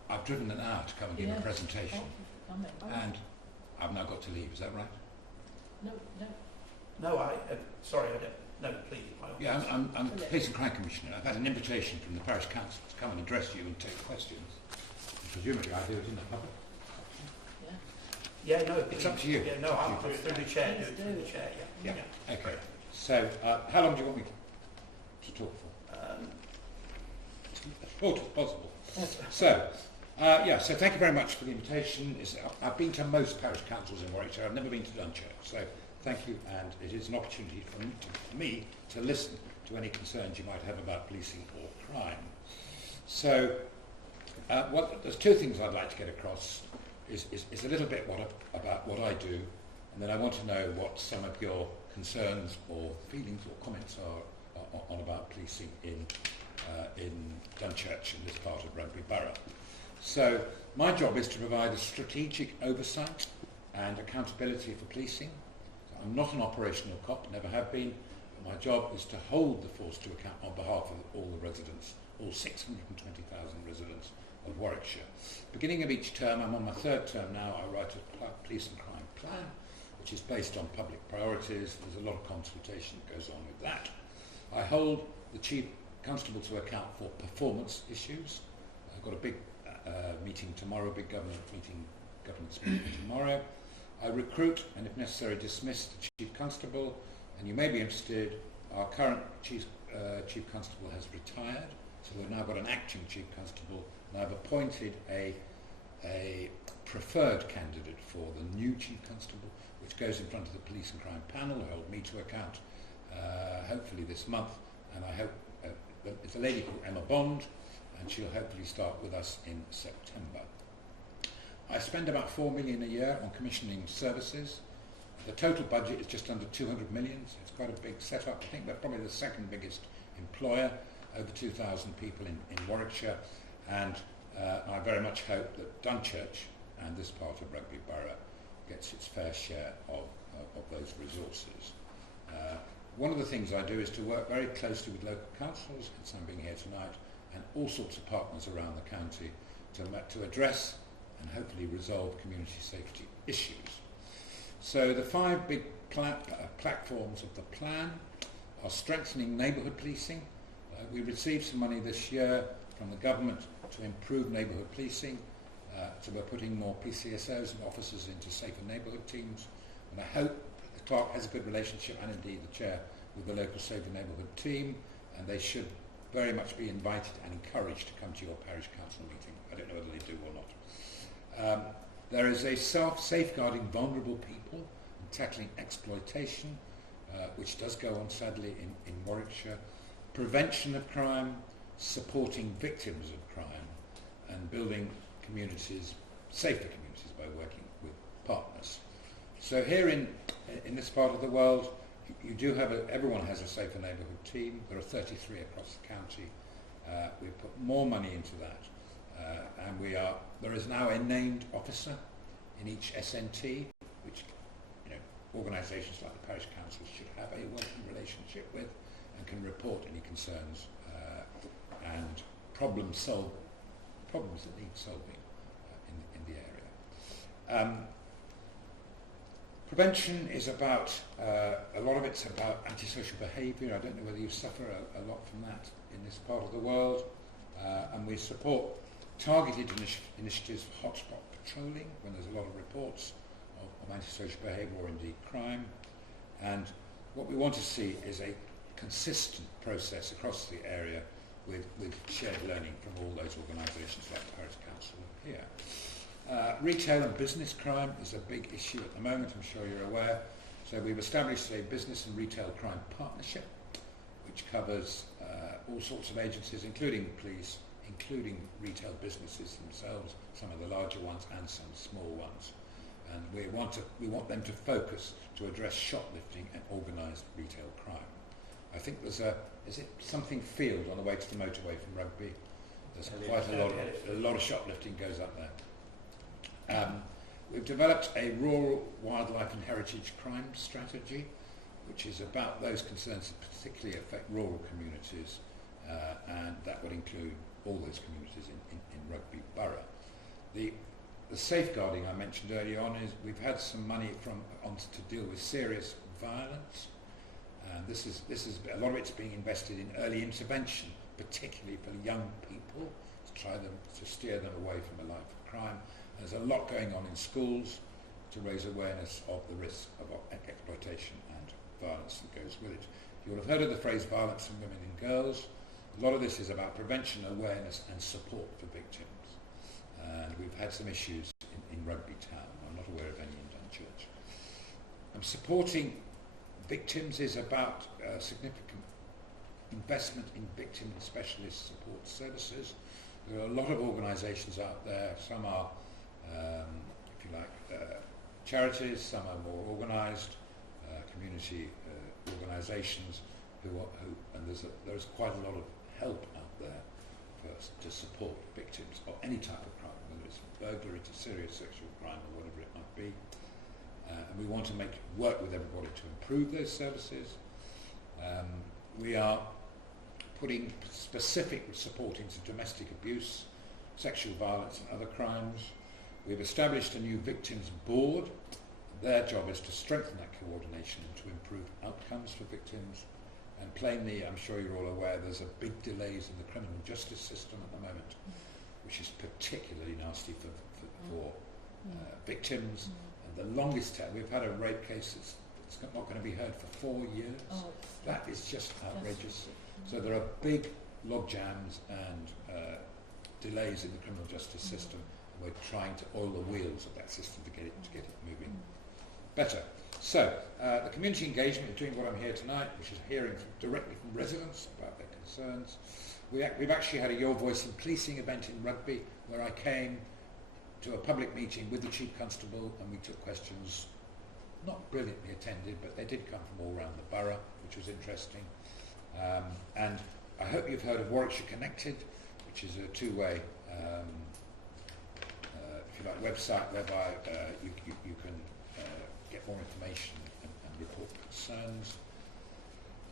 I've driven an hour to come and give a presentation, and I've now got to leave. Is that right? No. No, sorry, I don't. No, please. Yeah, I'm Police and Crime Commissioner. I've had an invitation from the Parish Council to come and address you and take questions. Presumably I do it in the public. Yeah, no, It's up to you. Yeah, no, I'm through the chair. Do it through the chair. Yeah. Okay. So, how long do you want me to talk for? As short as possible. So, so thank you very much for the invitation. I've been to most parish councils in Warwickshire. I've never been to Dunchurch. So, thank you, and it is an opportunity for me to listen to any concerns you might have about policing or crime. So, there's two things I'd like to get across. Is a little bit about what I do, and then I want to know what some of your concerns or feelings or comments are on about policing in Dunchurch, in this part of Rugby Borough. So my job is to provide a strategic oversight and accountability for policing. I'm not an operational cop, never have been, but my job is to hold the force to account on behalf of all the residents, all 620,000 residents of Warwickshire. Beginning of each term, I'm on my third term now, I write a police and crime plan, which is based on public priorities. There's a lot of consultation that goes on with that. I hold the Chief Constable to account for performance issues. I've got a big meeting tomorrow, big government meeting tomorrow. I recruit and, if necessary, dismiss the Chief Constable, and you may be interested, our current Chief Constable has retired, so we've now got an acting Chief Constable, and I've appointed a preferred candidate for the new Chief Constable, which goes in front of the Police and Crime Panel, who hold me to account hopefully this month, and I hope it's a lady called Emma Bond, and she'll hopefully start with us in September. I spend about 4 million a year on commissioning services. The total budget is just under 200 million, so it's quite a big setup. I think we're probably the second biggest employer, over 2,000 people in Warwickshire, and I very much hope that Dunchurch and this part of Rugby Borough gets its fair share of those resources. One of the things I do is to work very closely with local councils, hence I'm being here tonight, and all sorts of partners around the county to address and hopefully resolve community safety issues. So the 5 big platforms of the plan are strengthening neighbourhood policing. We received some money this year from the government to improve neighbourhood policing. So we're putting more PCSOs and officers into safer neighbourhood teams. And I hope the clerk has a good relationship, and indeed the chair, with the local safer neighbourhood team. And they should very much be invited and encouraged to come to your parish council meeting. I don't know whether they do or not. There is a safeguarding vulnerable people and tackling exploitation, which does go on sadly in Warwickshire. Prevention of crime, supporting victims of crime, and building communities, safer communities, by working with partners. So here in this part of the world, you do have everyone has a safer neighbourhood team. There are 33 across the county. We've put more money into that, and there is now a named officer in each SNT, which organisations like the parish council should have a working relationship with and can report any concerns and problems that need solving in the area. Prevention is about, a lot of it's about antisocial behaviour. I don't know whether you suffer a lot from that in this part of the world. And we support targeted initiatives for hotspot patrolling when there's a lot of reports of antisocial behaviour or indeed crime. And what we want to see is a consistent process across the area with shared learning from all those organisations like the Parish Council here. Retail and business crime is a big issue at the moment, I'm sure you're aware. So we've established a business and retail crime partnership, which covers all sorts of agencies, including the police, including retail businesses themselves, some of the larger ones and some small ones. And we want them to focus to address shoplifting and organised retail crime. I think there's is it something field on the way to the motorway from Rugby? There's quite a lot of shoplifting goes up there. We've developed a rural wildlife and heritage crime strategy, which is about those concerns that particularly affect rural communities, and that would include all those communities in Rugby Borough. The safeguarding I mentioned earlier on is we've had some money to deal with serious violence. This is a lot of it's being invested in early intervention, particularly for young people, to steer them away from a life of crime. There's a lot going on in schools to raise awareness of the risk of exploitation and violence that goes with it. You will have heard of the phrase violence in women and girls. A lot of this is about prevention, awareness and support for victims. And we've had some issues in Rugby Town. I'm not aware of any in Dunchurch. Supporting victims is about significant investment in victim and specialist support services. There are a lot of organisations out there. Some are, if you like, charities. Some are more organised community organisations and there's quite a lot of help out there to support victims of any type of crime, whether it's burglary to serious sexual crime or whatever it might be. And we want to work with everybody to improve those services. We are putting specific support into domestic abuse, sexual violence and other crimes. We've established a new victims board. Their job is to strengthen that coordination and to improve outcomes for victims. And plainly, I'm sure you're all aware, there's a big delays in the criminal justice system at the moment, which is particularly nasty for victims. And the longest time, we've had a rape case that's not going to be heard for 4 years. That is just outrageous. So there are big log jams and delays in the criminal justice system. And we're trying to oil the wheels of that system to get it moving better. So the community engagement is doing what I'm here tonight, which is hearing directly from residents about their concerns. We've actually had a Your Voice in Policing event in Rugby, where I came to a public meeting with the Chief Constable and we took questions, not brilliantly attended, but they did come from all around the borough, which was interesting. And I hope you've heard of Warwickshire Connected, which is a two-way if you like, website whereby you can get more information and report concerns.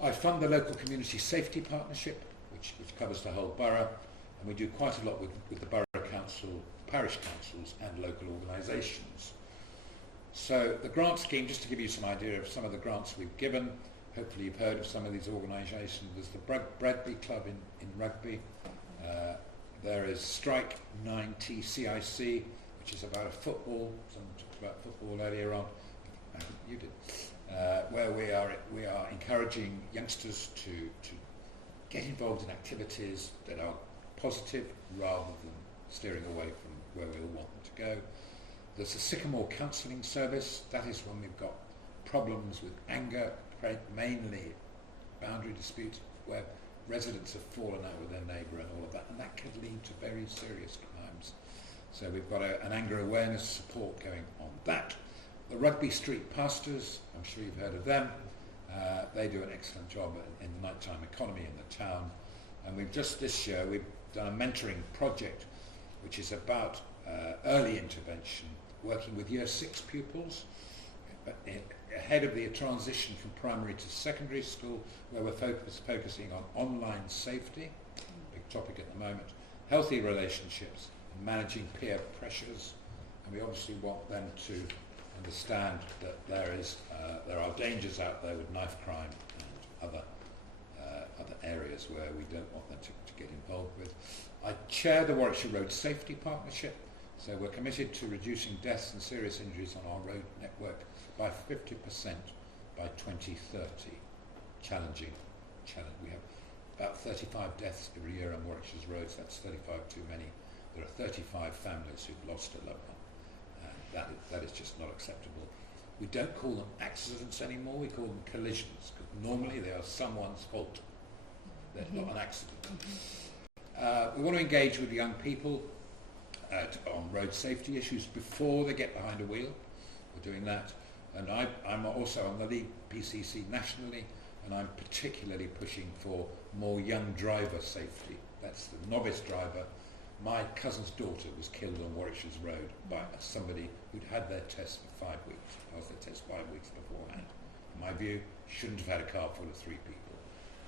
I fund the local community safety partnership, which covers the whole borough, and we do quite a lot with the borough council, parish councils and local organisations. So the grant scheme, just to give you some idea of some of the grants we've given, hopefully you've heard of some of these organisations. There's the Bradby Club in Rugby. There is Strike 90 CIC, which is about a football. Someone talked about football earlier on. You did. Where we are encouraging youngsters to get involved in activities that are positive rather than steering away from where we all want them to go. There's the Sycamore Counselling Service. That is when we've got problems with anger, mainly boundary disputes, where residents have fallen out with their neighbour and all of that, and that could lead to very serious crimes. So we've got an anger awareness support going on that. The Rugby Street Pastors, I'm sure you've heard of them. They do an excellent job in the nighttime economy in the town. And we've just this year, we've done a mentoring project which is about early intervention, working with Year 6 pupils ahead of the transition from primary to secondary school, where we're focusing on online safety, big topic at the moment, healthy relationships, and managing peer pressures. And we obviously want them to understand that there are dangers out there with knife crime and other areas where we don't want them to get involved with. I chair the Warwickshire Road Safety Partnership, so we're committed to reducing deaths and serious injuries on our road network by 50% by 2030. Challenging. We have about 35 deaths every year on Warwickshire's roads. That's 35 too many. There are 35 families who've lost a loved one. That is just not acceptable. We don't call them accidents anymore, we call them collisions, because normally they are someone's fault. They're not an accident. We want to engage with young people on road safety issues before they get behind a wheel. We're doing that. And I'm also on the lead PCC nationally, and I'm particularly pushing for more young driver safety. That's the novice driver. My cousin's daughter was killed on Warwickshire's road by somebody who'd had their test for 5 weeks, passed their test 5 weeks beforehand. In my view, shouldn't have had a car full of 3 people.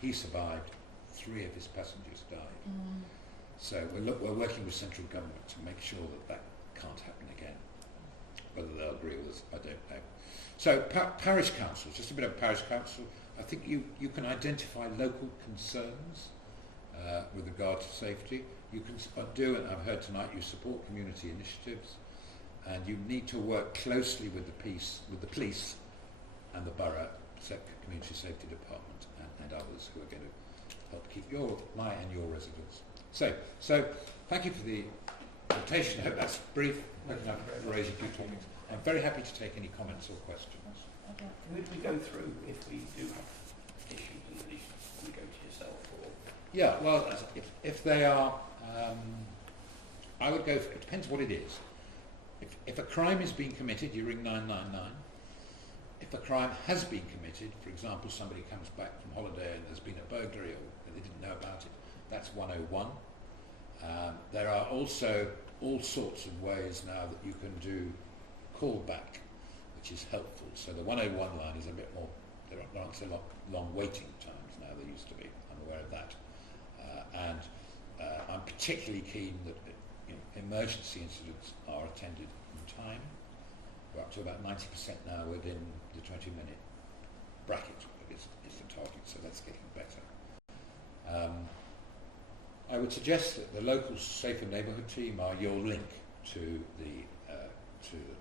He survived, 3 of his passengers died. So we're working with central government to make sure that can't happen again. Whether they'll agree with us, I don't know. So parish councils, just a bit of parish council. I think you can identify local concerns with regard to safety. You can do, and I've heard tonight, you support community initiatives, and you need to work closely with the police and the borough, community safety department, and others who are going to help keep my and your residents safe. So thank you for the invitation. I hope that's brief. Thank you for raising a few topics. I'm very happy to take any comments or questions. Would we go through if we do have issues and we go to yourself? Or yeah, well, if they are, I would go for, it depends what it is. If a crime is being committed, you ring 999. If a crime has been committed, for example, somebody comes back from holiday and there's been a burglary or they didn't know about it, that's 101. There are also all sorts of ways now that you can do callback, which is helpful. So the 101 line is a bit more, there aren't so long waiting times now, there used to be. I'm aware of that. And I'm particularly keen that emergency incidents are attended in time. We're up to about 90% now within the 20-minute bracket is the target, so that's getting better. I would suggest that the local Safer Neighbourhood team are your link to the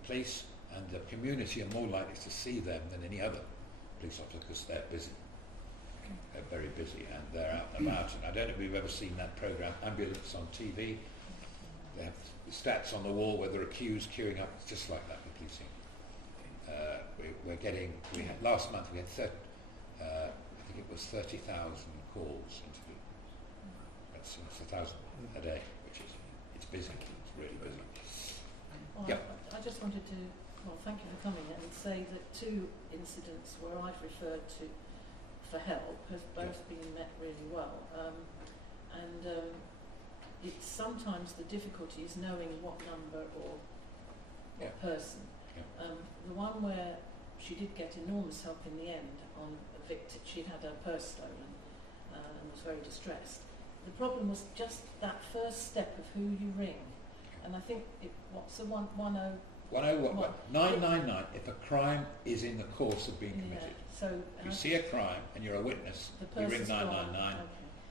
police, and the community are more likely to see them than any other police officer because they're busy. They're very busy and they're out and about. And I don't know if we've ever seen that programme, Ambulance on TV. They have the stats on the wall where there are queues queuing up. It's just like that with policing. Last month we had I think it was 30,000 calls into the, that's 1,000 a day, which is, it's busy, it's really busy. Well, Yeah. I just wanted to, thank you for coming and say that 2 incidents where I've referred to for help has both been met really well. It's sometimes the difficulty is knowing what number or what person. Yeah. The one where she did get enormous help in the end on a victim, she'd had her purse stolen and was very distressed. The problem was just that first step of who you ring. And I think, what's the 101? 999 if a crime is in the course of being committed. So if you see a crime and you're a witness, you ring 999. Okay.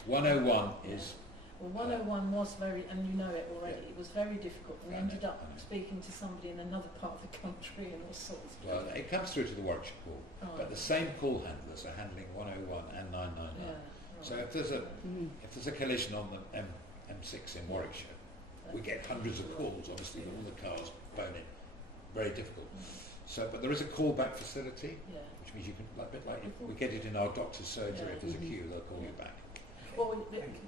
101 is Well, 101 was very, and you know it already, Yeah. it was very difficult. We I ended know, up I know. speaking to somebody in another part of the country and all sorts. Well, it comes through to the Warwickshire call, Oh, but the same call handlers are handling 101 and 999. yeah, right. So if there's a Mm. if there's a collision on the M6 in Warwickshire, we get hundreds of calls, obviously, with all the cars phoning. Very difficult. So, but there is a callback facility, Yeah. which means you can, like, a bit like we get it in our doctor's surgery. Yeah. If there's a queue, they'll call you back. Well,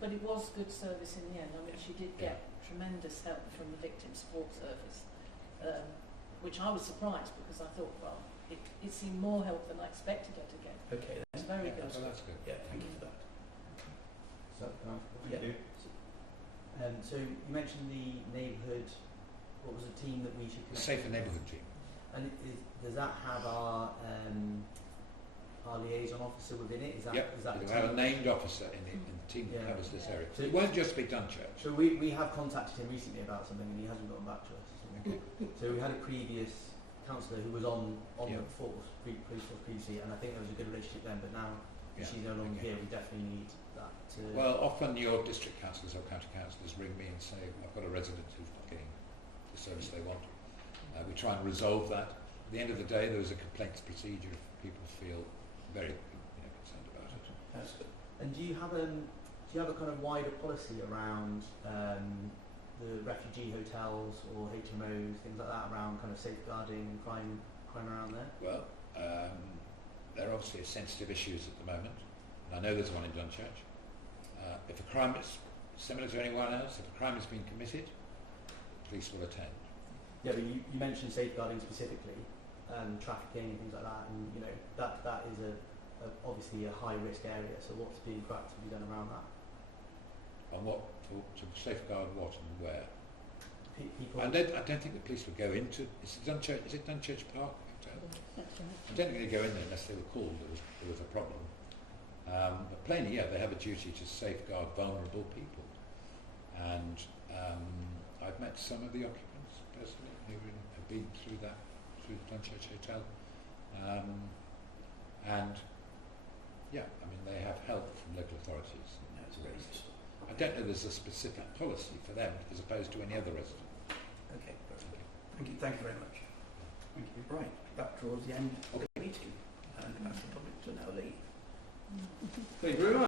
but it was good service in the end. I mean, she did Yeah. get tremendous help from the Victim Support Service, which I was surprised because I thought, well, it seemed more help than I expected her to get. Okay, It's then. very Yeah, good. so that's good. Yeah, thank you for that. So, Yeah. so you mentioned the neighbourhood. What was the team that we should The connect? Safer Neighbourhood team. And does that have our liaison officer within it? Is that Yep. is that We the have a team? named officer in the team that Yeah. covers this Yeah. area. So- It won't just be Dunchurch. So we have contacted him recently about something and he hasn't gotten back to us. Okay. So we had a previous councillor who was on Yeah. the force previously, and I think there was a good relationship then. But now Yeah. she's no longer Okay. here, we definitely need that to. Well, often your district councillors or county councillors ring me and say, I've got a resident who's not getting the service they want. We try and resolve that. At the end of the day, there is a complaints procedure if people feel very concerned about it. That's good. And do you have a kind of wider policy around the refugee hotels or HMOs, things like that, around kind of safeguarding crime around there? Well, there obviously are sensitive issues at the moment, and I know there's one in Dunchurch. If a crime is similar to anyone else, if a crime has been committed, the police will attend. Yeah, but you mentioned safeguarding specifically, trafficking and things like that, and that is obviously a high risk area. So what's being proactively done around that? And what to safeguard what and where? People. I don't think the police would go into. Is it Dunchurch Park Hotel? That's right. I don't think they'd go in there unless they were called. There was a problem. But plainly, yeah, they have a duty to safeguard vulnerable people. And I've met some of the occupants personally who have been through the Dunchurch Hotel. And yeah, I mean, they have help from local authorities. That's very useful. I don't know there's a specific policy for them as opposed to any other resident. Okay, brilliant. Thank you very much. Thank you. Right, that draws the end of the meeting, and ask the public to now leave. Thank you very much.